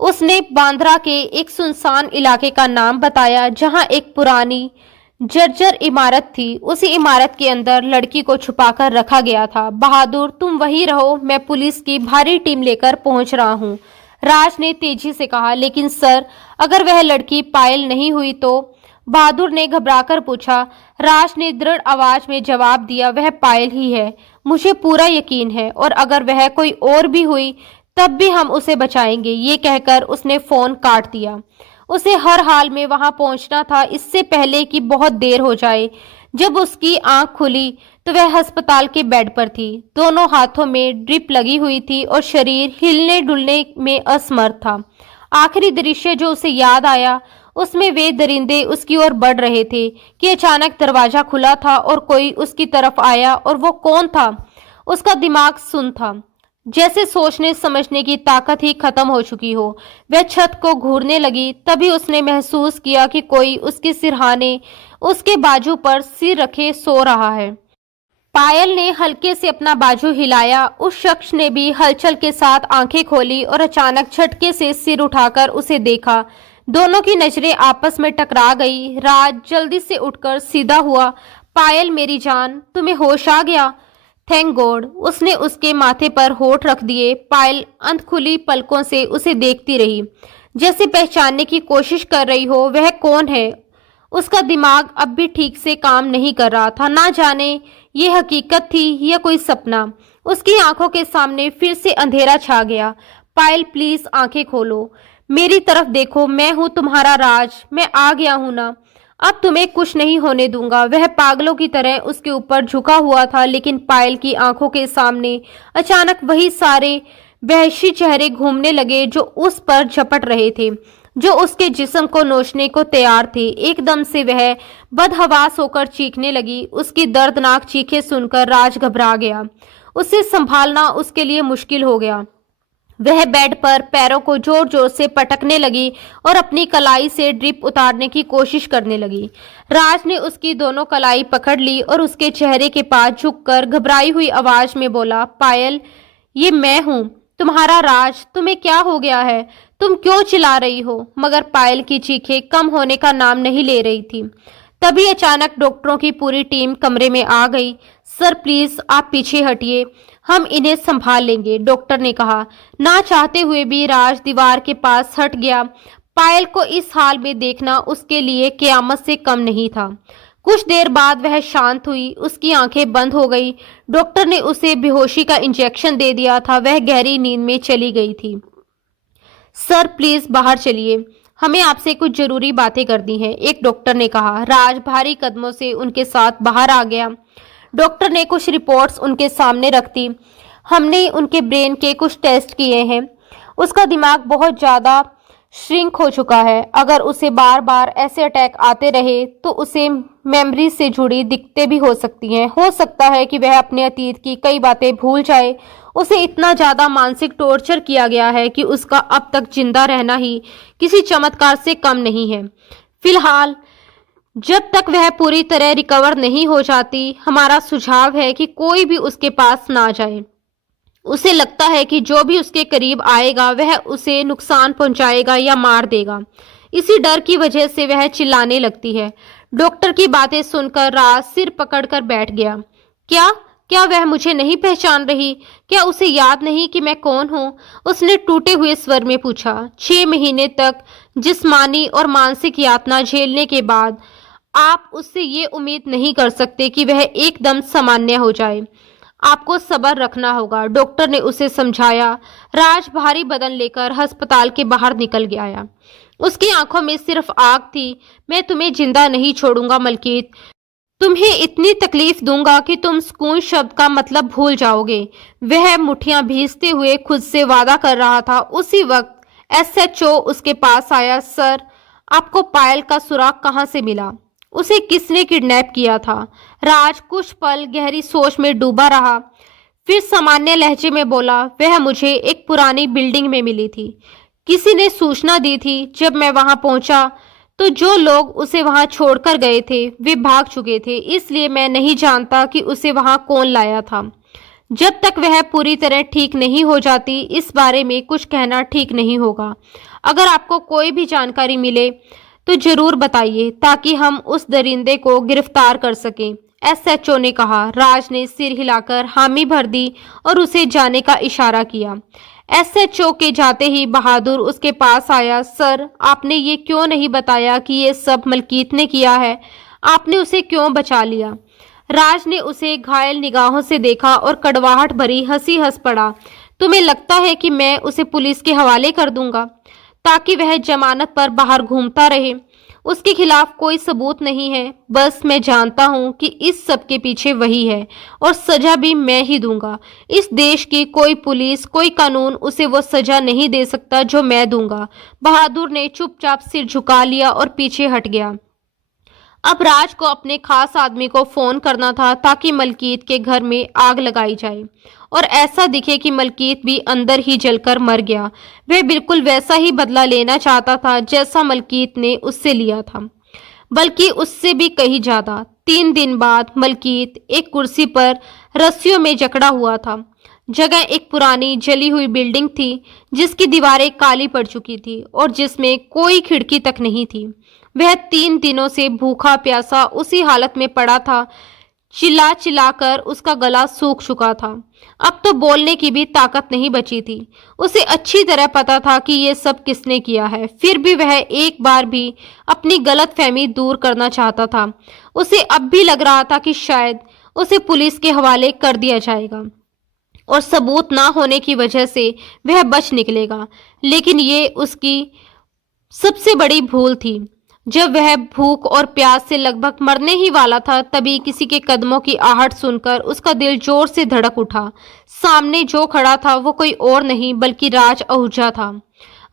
उसने बांद्रा के एक सुनसान इलाके का नाम बताया, जहां एक पुरानी जर्जर इमारत थी। उसी इमारत के अंदर लड़की को छुपाकर रखा गया था। बहादुर, तुम वहीं रहो, मैं पुलिस की भारी टीम लेकर पहुंच रहा हूं, राज ने तेजी से कहा। लेकिन सर, अगर वह लड़की पायल नहीं हुई तो? बहादुर ने घबराकर पूछा। राज ने दृढ़ आवाज में जवाब दिया, वह पायल ही है, मुझे पूरा यकीन है, और अगर वह कोई और भी हुई तब भी हम उसे बचाएंगे। ये कहकर उसने फोन काट दिया। उसे हर हाल में वहां पहुंचना था, इससे पहले कि बहुत देर हो जाए। जब उसकी आंख खुली तो वह अस्पताल के बेड पर थी। दोनों हाथों में ड्रिप लगी हुई थी और शरीर हिलने डुलने में असमर्थ था। आखिरी दृश्य जो उसे याद आया उसमें वे दरिंदे उसकी ओर बढ़ रहे थे कि अचानक दरवाजा खुला था और कोई उसकी तरफ आया। और वो कौन था? उसका दिमाग सुन्न था, जैसे सोचने समझने की ताकत ही खत्म हो चुकी हो। वह छत को घूरने लगी, तभी उसने महसूस किया कि कोई उसके सिरहाने उसके बाजू पर सिर रखे सो रहा है। पायल ने हल्के से अपना बाजू हिलाया। उस शख्स ने भी हलचल के साथ आंखें खोली और अचानक झटके से सिर उठाकर उसे देखा। दोनों की नजरें आपस में टकरा गई। राज जल्दी से उठकर सीधा हुआ। पायल मेरी जान, तुम्हें होश आ गया? Thank God. उसने उसके माथे पर होठ रख दिए। पायल अनखुली पलकों से उसे देखती रही, जैसे पहचानने की कोशिश कर रही हो वह कौन है। उसका दिमाग अब भी ठीक से काम नहीं कर रहा था। ना जाने ये हकीकत थी या कोई सपना। उसकी आंखों के सामने फिर से अंधेरा छा गया। पायल प्लीज आंखें खोलो, मेरी तरफ देखो, मैं हूं तुम्हारा राज, मैं आ गया हूं ना, अब तुम्हें कुछ नहीं होने दूंगा। वह पागलों की तरह उसके ऊपर झुका हुआ था, लेकिन पायल की आंखों के सामने अचानक वही सारे वहशी चेहरे घूमने लगे जो उस पर झपट रहे थे, जो उसके जिस्म को नोचने को तैयार थे। एकदम से वह बदहवास होकर चीखने लगी। उसकी दर्दनाक चीखें सुनकर राज घबरा गया। उसे संभालना उसके लिए मुश्किल हो गया। वह बेड पर पैरों को जोर जोर से पटकने लगी और अपनी कलाई से ड्रिप उतारने की कोशिश करने लगी। राज ने उसकी दोनों कलाई पकड़ ली और उसके चेहरे के पास झुककर घबराई हुई आवाज में बोला, पायल, ये मैं हूं, तुम्हारा राज। तुम्हें क्या हो गया है? तुम क्यों चिल्ला रही हो? मगर पायल की चीखें कम होने का नाम नहीं ले रही थी। तभी अचानक डॉक्टरों की पूरी टीम कमरे में आ गई। सर प्लीज आप पीछे हटिए, हम इन्हें संभाल लेंगे, डॉक्टर ने कहा। ना चाहते हुए भी राज दीवार के पास हट गया। पायल को इस हाल में देखना उसके लिए कियामत से कम नहीं था। कुछ देर बाद वह शांत हुई, उसकी आंखें बंद हो गई। डॉक्टर ने उसे बेहोशी का इंजेक्शन दे दिया था। वह गहरी नींद में चली गई थी। सर प्लीज बाहर चलिए, हमें आपसे कुछ जरूरी बातें करनी है, एक डॉक्टर ने कहा। राज भारी कदमों से उनके साथ बाहर आ गया। डॉक्टर ने कुछ रिपोर्ट्स उनके सामने रख दी। हमने उनके ब्रेन के कुछ टेस्ट किए हैं। उसका दिमाग बहुत ज़्यादा श्रिंक हो चुका है। अगर उसे बार बार ऐसे अटैक आते रहे तो उसे मेमोरी से जुड़ी दिक्कतें भी हो सकती हैं। हो सकता है कि वह अपने अतीत की कई बातें भूल जाए। उसे इतना ज़्यादा मानसिक टॉर्चर किया गया है कि उसका अब तक जिंदा रहना ही किसी चमत्कार से कम नहीं है। फिलहाल जब तक वह पूरी तरह रिकवर नहीं हो जाती, हमारा सुझाव है कि कोई भी उसके पास ना जाए। उसे लगता है कि जो भी उसके करीब आएगा वह उसे नुकसान पहुंचाएगा या मार देगा। इसी डर की वजह से वह चिल्लाने लगती है। डॉक्टर की बातें सुनकर राज सिर पकड़कर बैठ गया। क्या क्या वह मुझे नहीं पहचान रही? क्या उसे याद नहीं कि मैं कौन हूँ? उसने टूटे हुए स्वर में पूछा। 6 महीने तक जिस्मानी और मानसिक यातना झेलने के बाद आप उससे ये उम्मीद नहीं कर सकते कि वह एकदम सामान्य हो जाए। आपको सब्र रखना होगा, डॉक्टर ने उसे समझाया। राज भारी बदन लेकर अस्पताल के बाहर निकल गया। उसकी आंखों में सिर्फ आग थी। मैं तुम्हें जिंदा नहीं छोड़ूंगा मलकीत, तुम्हें इतनी तकलीफ दूंगा कि तुम सुकून शब्द का मतलब भूल जाओगे। वह मुट्ठियां भींचते हुए खुद से वादा कर रहा था। उसी वक्त एसएचओ उसके पास आया। सर, आपको पायल का सुराग कहाँ से मिला? उसे किसने किडनैप किया था? राज कुछ पल गहरी सोच में डूबा रहा, फिर सामान्य लहजे में बोला, वह मुझे एक पुरानी बिल्डिंग में मिली थी। किसी ने सूचना दी थी। जब मैं वहां पहुंचा तो जो लोग उसे वहां छोड़कर गए थे वे भाग चुके थे, इसलिए मैं नहीं जानता कि उसे वहां कौन लाया था। जब तक वह पूरी तरह ठीक नहीं हो जाती, इस बारे में कुछ कहना ठीक नहीं होगा। अगर आपको कोई भी जानकारी मिले तो जरूर बताइए, ताकि हम उस दरिंदे को गिरफ्तार कर सकें, एसएचओ ने कहा। राज ने सिर हिलाकर हामी भर दी और उसे जाने का इशारा किया। एसएचओ के जाते ही बहादुर उसके पास आया। सर, आपने ये क्यों नहीं बताया कि ये सब मलकीत ने किया है? आपने उसे क्यों बचा लिया? राज ने उसे घायल निगाहों से देखा और कड़वाहट भरी हंसी हंस पड़ा। तुम्हें लगता है कि मैं उसे पुलिस के हवाले कर दूंगा ताकि वह जमानत पर बाहर घूमता रहे? उसके खिलाफ कोई सबूत नहीं है। बस मैं जानता हूँ कि इस सब के पीछे वही है और सजा भी मैं ही दूंगा। इस देश की कोई पुलिस, कोई कानून उसे वो सजा नहीं दे सकता जो मैं दूंगा। बहादुर ने चुपचाप सिर झुका लिया और पीछे हट गया। अब राज को अपने खास आदमी को फोन करना था ताकि मलकीत के घर में आग लगाई जाए और ऐसा दिखे कि मलकीत भी अंदर ही जलकर मर गया। वह बिल्कुल वैसा ही बदला लेना चाहता था जैसा मलकीत ने उससे लिया था, बल्कि उससे भी कहीं ज्यादा। 3 दिन बाद मलकीत एक कुर्सी पर रस्सियों में जकड़ा हुआ था। जगह एक पुरानी जली हुई बिल्डिंग थी जिसकी दीवारें काली पड़ चुकी थी और जिसमें कोई खिड़की तक नहीं थी। वह 3 दिनों से भूखा प्यासा उसी हालत में पड़ा था। चिल्ला चिल्लाकर उसका गला सूख चुका था। अब तो बोलने की भी ताकत नहीं बची थी। उसे अच्छी तरह पता था कि ये सब किसने किया है, फिर भी वह एक बार भी अपनी गलतफहमी दूर करना चाहता था। उसे अब भी लग रहा था कि शायद उसे पुलिस के हवाले कर दिया जाएगा और सबूत ना होने की वजह से वह बच निकलेगा। लेकिन ये उसकी सबसे बड़ी भूल थी। जब वह भूख और प्यास से लगभग मरने ही वाला था, तभी किसी के कदमों की आहट सुनकर उसका दिल जोर से धड़क उठा। सामने जो खड़ा था वो कोई और नहीं बल्कि राज आहूजा था।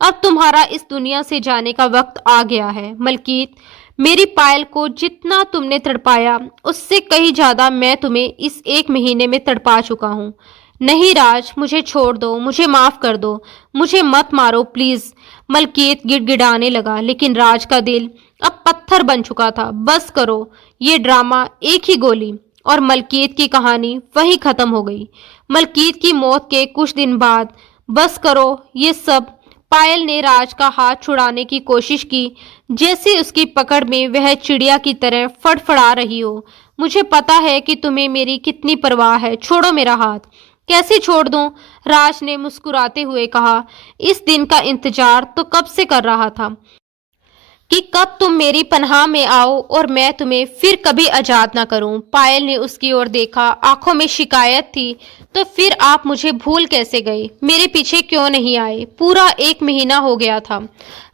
अब तुम्हारा इस दुनिया से जाने का वक्त आ गया है मलकीत। मेरी पायल को जितना तुमने तड़पाया उससे कहीं ज्यादा मैं तुम्हें इस 1 महीने में तड़पा चुका हूँ। नहीं राज, मुझे छोड़ दो, मुझे माफ कर दो, मुझे मत मारो प्लीज। मलकीत गिड़गिड़ाने लगा, लेकिन राज का दिल अब पत्थर बन चुका था। बस करो ये ड्रामा, एक ही गोली और मलकीत की कहानी वहीं खत्म हो गई। मलकीत की मौत के कुछ दिन बाद बस करो ये सब। पायल ने राज का हाथ छुड़ाने की कोशिश की, जैसे उसकी पकड़ में वह चिड़िया की तरह फड़फड़ा रही हो। मुझे पता है कि तुम्हें मेरी कितनी परवाह है, छोड़ो मेरा हाथ। कैसे छोड़ दूं? राज ने मुस्कुराते हुए कहा। इस दिन का इंतजार तो कब से कर रहा था कि कब तुम मेरी पनाह में आओ और मैं तुम्हें फिर कभी आजाद ना करूं। पायल ने उसकी ओर देखा, आंखों में शिकायत थी। तो फिर आप मुझे भूल कैसे गए? मेरे पीछे क्यों नहीं आए? पूरा 1 महीना हो गया था।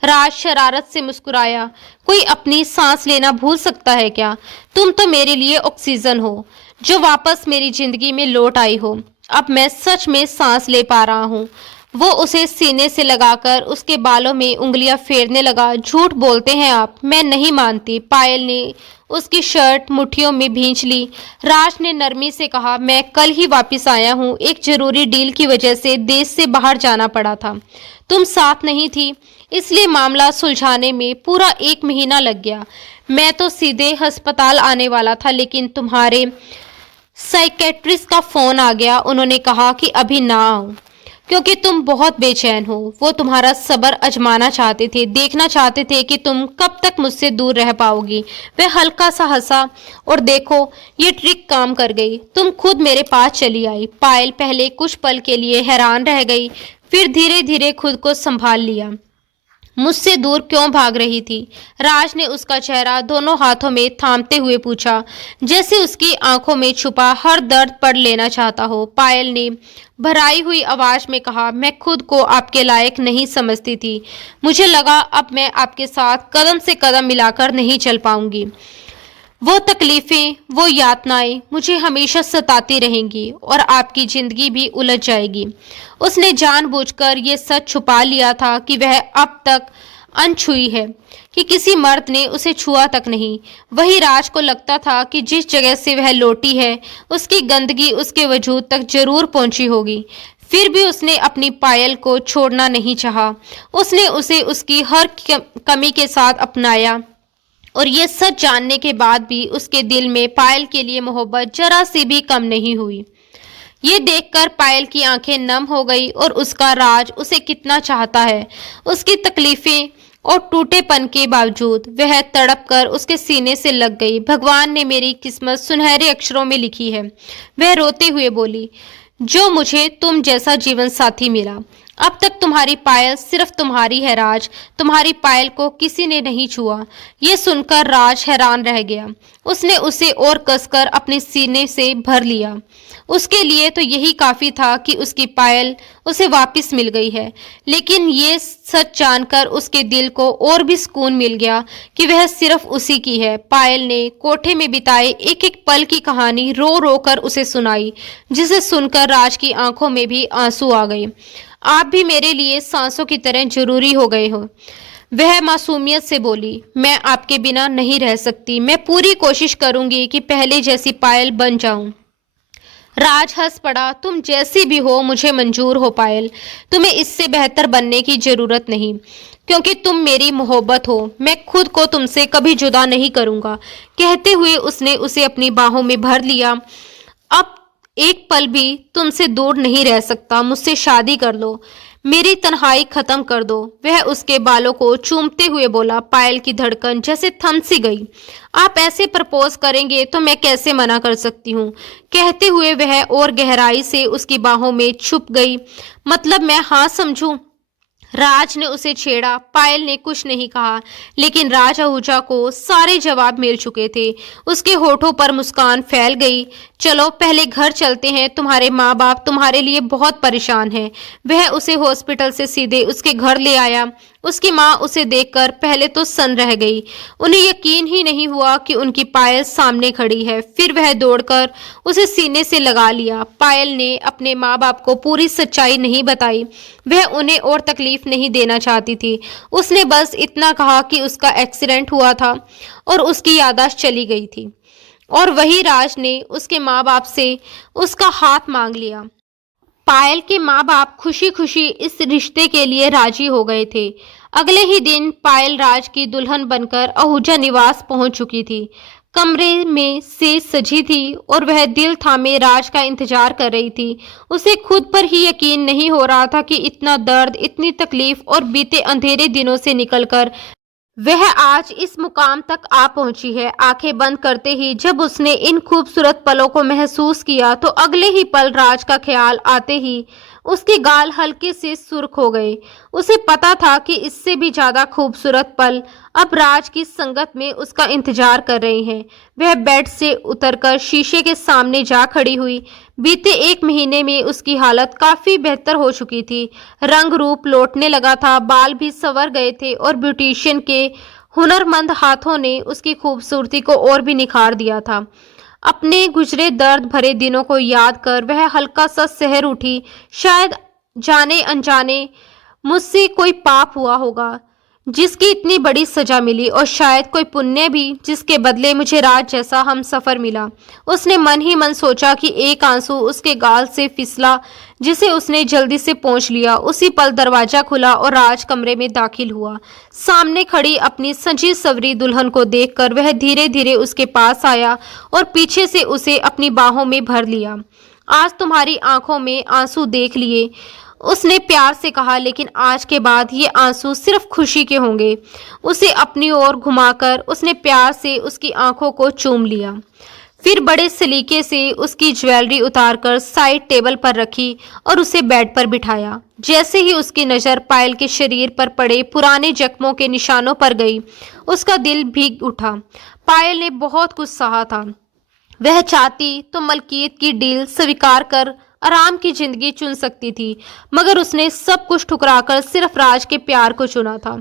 राज शरारत से मुस्कुराया। कोई अपनी सांस लेना भूल सकता है क्या? तुम तो मेरे लिए ऑक्सीजन हो जो वापस मेरी जिंदगी में लौट आई हो। अब मैं सच में सांस ले पा रहा हूँ। वो उसे सीने से लगाकर उसके बालों में उंगलियां फेरने लगा। झूठ बोलते हैं आप, मैं नहीं मानती। पायल ने उसकी शर्ट मुट्ठियों में भींच ली। राज ने नरमी से कहा, मैं कल ही वापस आया हूँ। एक जरूरी डील की वजह से देश से बाहर जाना पड़ा था। तुम साथ नहीं थी, इसलिए मामला सुलझाने में पूरा 1 महीना लग गया। मैं तो सीधे अस्पताल आने वाला था, लेकिन तुम्हारे साइकेट्रिस्ट का फोन आ गया। उन्होंने कहा कि अभी ना आओ क्योंकि तुम बहुत बेचैन हो। वो तुम्हारा सब्र आजमाना चाहते थे, देखना चाहते थे कि तुम कब तक मुझसे दूर रह पाओगी। वह हल्का सा हंसा और देखो ये ट्रिक काम कर गई, तुम खुद मेरे पास चली आई। पायल पहले कुछ पल के लिए हैरान रह गई, फिर धीरे धीरे खुद को संभाल लिया। मुझसे दूर क्यों भाग रही थी? राज ने उसका चेहरा दोनों हाथों में थामते हुए पूछा, जैसे उसकी आंखों में छुपा हर दर्द पढ़ लेना चाहता हो। पायल ने भराई हुई आवाज में कहा, मैं खुद को आपके लायक नहीं समझती थी। मुझे लगा अब मैं आपके साथ कदम से कदम मिलाकर नहीं चल पाऊंगी। वो तकलीफें, वो यातनाएं मुझे हमेशा सताती रहेंगी और आपकी जिंदगी भी उलझ जाएगी। उसने जानबूझकर ये सच छुपा लिया था कि वह अब तक अनछुई है, कि किसी मर्द ने उसे छुआ तक नहीं। वही राज को लगता था कि जिस जगह से वह लौटी है उसकी गंदगी उसके वजूद तक जरूर पहुंची होगी। फिर भी उसने अपनी पायल को छोड़ना नहीं चाहा। उसने उसे उसकी हर कमी के साथ अपनाया और ये सच जानने के बाद भी उसके दिल में पायल के लिए मोहब्बत जरा सी भी कम नहीं हुई। ये देखकर पायल की आंखें नम हो गई और उसका राज उसे कितना चाहता है। उसकी तकलीफें और टूटेपन के बावजूद वह तड़प कर उसके सीने से लग गई। भगवान ने मेरी किस्मत सुनहरे अक्षरों में लिखी है, वह रोते हुए बोली, जो मुझे तुम जैसा जीवन साथी मिला। अब तक तुम्हारी पायल सिर्फ तुम्हारी है राज, तुम्हारी पायल को किसी ने नहीं छुआ। ये सुनकर राज हैरान रह गया। उसने उसे और कसकर अपने सीने से भर लिया। उसके लिए तो यही काफी था कि उसकी पायल उसे वापस मिल गई है। लेकिन ये सच जानकर उसके दिल को और भी सुकून मिल गया कि वह सिर्फ उसी की है। पायल ने कोठे में बिताए एक एक पल की कहानी रो रो कर उसे सुनाई, जिसे सुनकर राज की आंखों में भी आंसू आ गए। आप भी मेरे लिए सांसों की तरह जरूरी हो गए हो, वह मासूमियत से बोली। मैं आपके बिना नहीं रह सकती। मैं पूरी कोशिश करूंगी कि पहले जैसी पायल बन जाऊं। राज हंस पड़ा। तुम जैसी भी हो मुझे मंजूर हो पायल। तुम्हें इससे बेहतर बनने की जरूरत नहीं, क्योंकि तुम मेरी मोहब्बत हो। मैं खुद को तुमसे कभी जुदा नहीं करूंगा। कहते हुए उसने उसे अपनी बाहों में भर लिया। अब एक पल भी तुमसे दूर नहीं रह सकता। मुझसे शादी कर लो, मेरी तन्हाई खत्म कर दो। वह उसके बालों को चूमते हुए बोला। पायल की धड़कन जैसे थम सी गई। आप ऐसे प्रपोज करेंगे तो मैं कैसे मना कर सकती हूँ। कहते हुए वह और गहराई से उसकी बाहों में छुप गई। मतलब मैं हाँ समझूं? राज ने उसे छेड़ा। पायल ने कुछ नहीं कहा, लेकिन राज आहूजा को सारे जवाब मिल चुके थे। उसके होठों पर मुस्कान फैल गई। चलो पहले घर चलते हैं, तुम्हारे माँ बाप तुम्हारे लिए बहुत परेशान हैं। वह उसे हॉस्पिटल से सीधे उसके घर ले आया। उसकी माँ उसे देखकर पहले तो सन रह गई। उन्हें यकीन ही नहीं हुआ कि उनकी पायल सामने खड़ी है। फिर वह दौड़कर उसे सीने से लगा लिया। पायल ने अपने माँ बाप को पूरी सच्चाई नहीं बताई। वह उन्हें और तकलीफ नहीं देना चाहती थी। उसने बस इतना कहा कि उसका एक्सीडेंट हुआ था और उसकी याददाश्त चली गई थी। और वही राज ने उसके माँ बाप से उसका हाथ मांग लिया। पायल के माँ बाप खुशी खुशी इस रिश्ते के लिए राजी हो गए थे। अगले ही दिन पायल राज की दुल्हन बनकर आहूजा निवास पहुंच चुकी थी। कमरे में से सजी थी और वह दिल थामे राज का इंतजार कर रही थी। उसे खुद पर ही यकीन नहीं हो रहा था कि इतना दर्द, इतनी तकलीफ और बीते अंधेरे दिनों से निकलकर वह आज इस मुकाम तक आ पहुंची है। आंखें बंद करते ही जब उसने इन खूबसूरत पलों को महसूस किया तो अगले ही पल राज का ख्याल आते ही उसके गाल हल्के से सुर्ख हो गए। उसे पता था कि इससे भी ज्यादा खूबसूरत पल अब राज की संगत में उसका इंतजार कर रहे हैं। वह बेड से उतरकर शीशे के सामने जा खड़ी हुई। बीते एक महीने में उसकी हालत काफी बेहतर हो चुकी थी। रंग रूप लौटने लगा था, बाल भी संवर गए थे और ब्यूटिशियन के हुनरमंद हाथों ने उसकी खूबसूरती को और भी निखार दिया था। अपने गुजरे दर्द भरे दिनों को याद कर वह हल्का सा सहर उठी। शायद जाने अनजाने मुझसे कोई पाप हुआ होगा जिसकी इतनी बड़ी सजा मिली, और शायद कोई पुण्य भी जिसके बदले मुझे राज जैसा हम सफर मिला। उसने मन ही मन सोचा कि एक आंसू उसके गाल से फिसला, जिसे उसने जल्दी से पोंछ लिया। उसी पल दरवाजा खुला और राज कमरे में दाखिल हुआ। सामने खड़ी अपनी सजी सवरी दुल्हन को देखकर वह धीरे धीरे उसके पास आया और पीछे से उसे अपनी बाहों में भर लिया। आज तुम्हारी आंखों में आंसू देख लिए, उसने प्यार से कहा, लेकिन आज के बाद ये आंसू सिर्फ खुशी के होंगे। उसे अपनी ओर घुमाकर उसने प्यार से उसकी आंखों को चूम लिया। फिर बड़े सलीके से उसकी ज्वेलरी उतारकर साइड टेबल पर रखी और उसे बेड पर बिठाया। जैसे ही उसकी नज़र पायल के शरीर पर पड़े पुराने जख्मों के निशानों पर गई, उसका दिल भीग उठा। पायल ने बहुत कुछ सहा था। वह चाहती तो मलकियत की डील स्वीकार कर आराम की जिंदगी चुन सकती थी, मगर उसने सब कुछ ठुकराकर सिर्फ राज के प्यार को चुना था।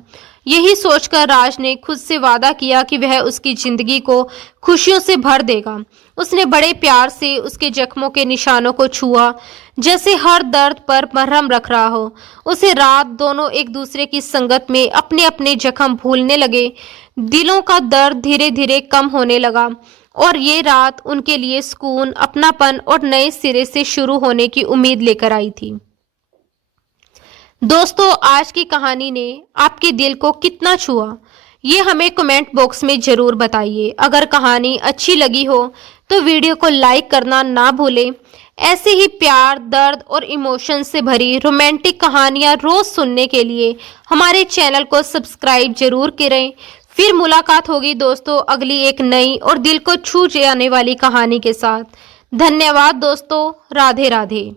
यही सोचकर राज ने खुद से वादा किया कि वह उसकी जिंदगी को खुशियों से भर देगा। उसने बड़े प्यार से उसके जख्मों के निशानों को छुआ, जैसे हर दर्द पर मरहम रख रहा हो। उसे रात दोनों एक दूसरे की संगत में अपने अपने जख्म भूलने लगे। दिलों का दर्द धीरे धीरे कम होने लगा और ये रात उनके लिए सुकून, अपनापन और नए सिरे से शुरू होने की उम्मीद लेकर आई थी। दोस्तों, आज की कहानी ने आपके दिल को कितना छुआ, ये हमें कमेंट बॉक्स में जरूर बताइए। अगर कहानी अच्छी लगी हो तो वीडियो को लाइक करना ना भूलें। ऐसे ही प्यार, दर्द और इमोशन से भरी रोमांटिक कहानियां रोज सुनने के लिए हमारे चैनल को सब्सक्राइब जरूर करें। फिर मुलाकात होगी दोस्तों अगली एक नई और दिल को छू जाने वाली कहानी के साथ। धन्यवाद दोस्तों। राधे राधे।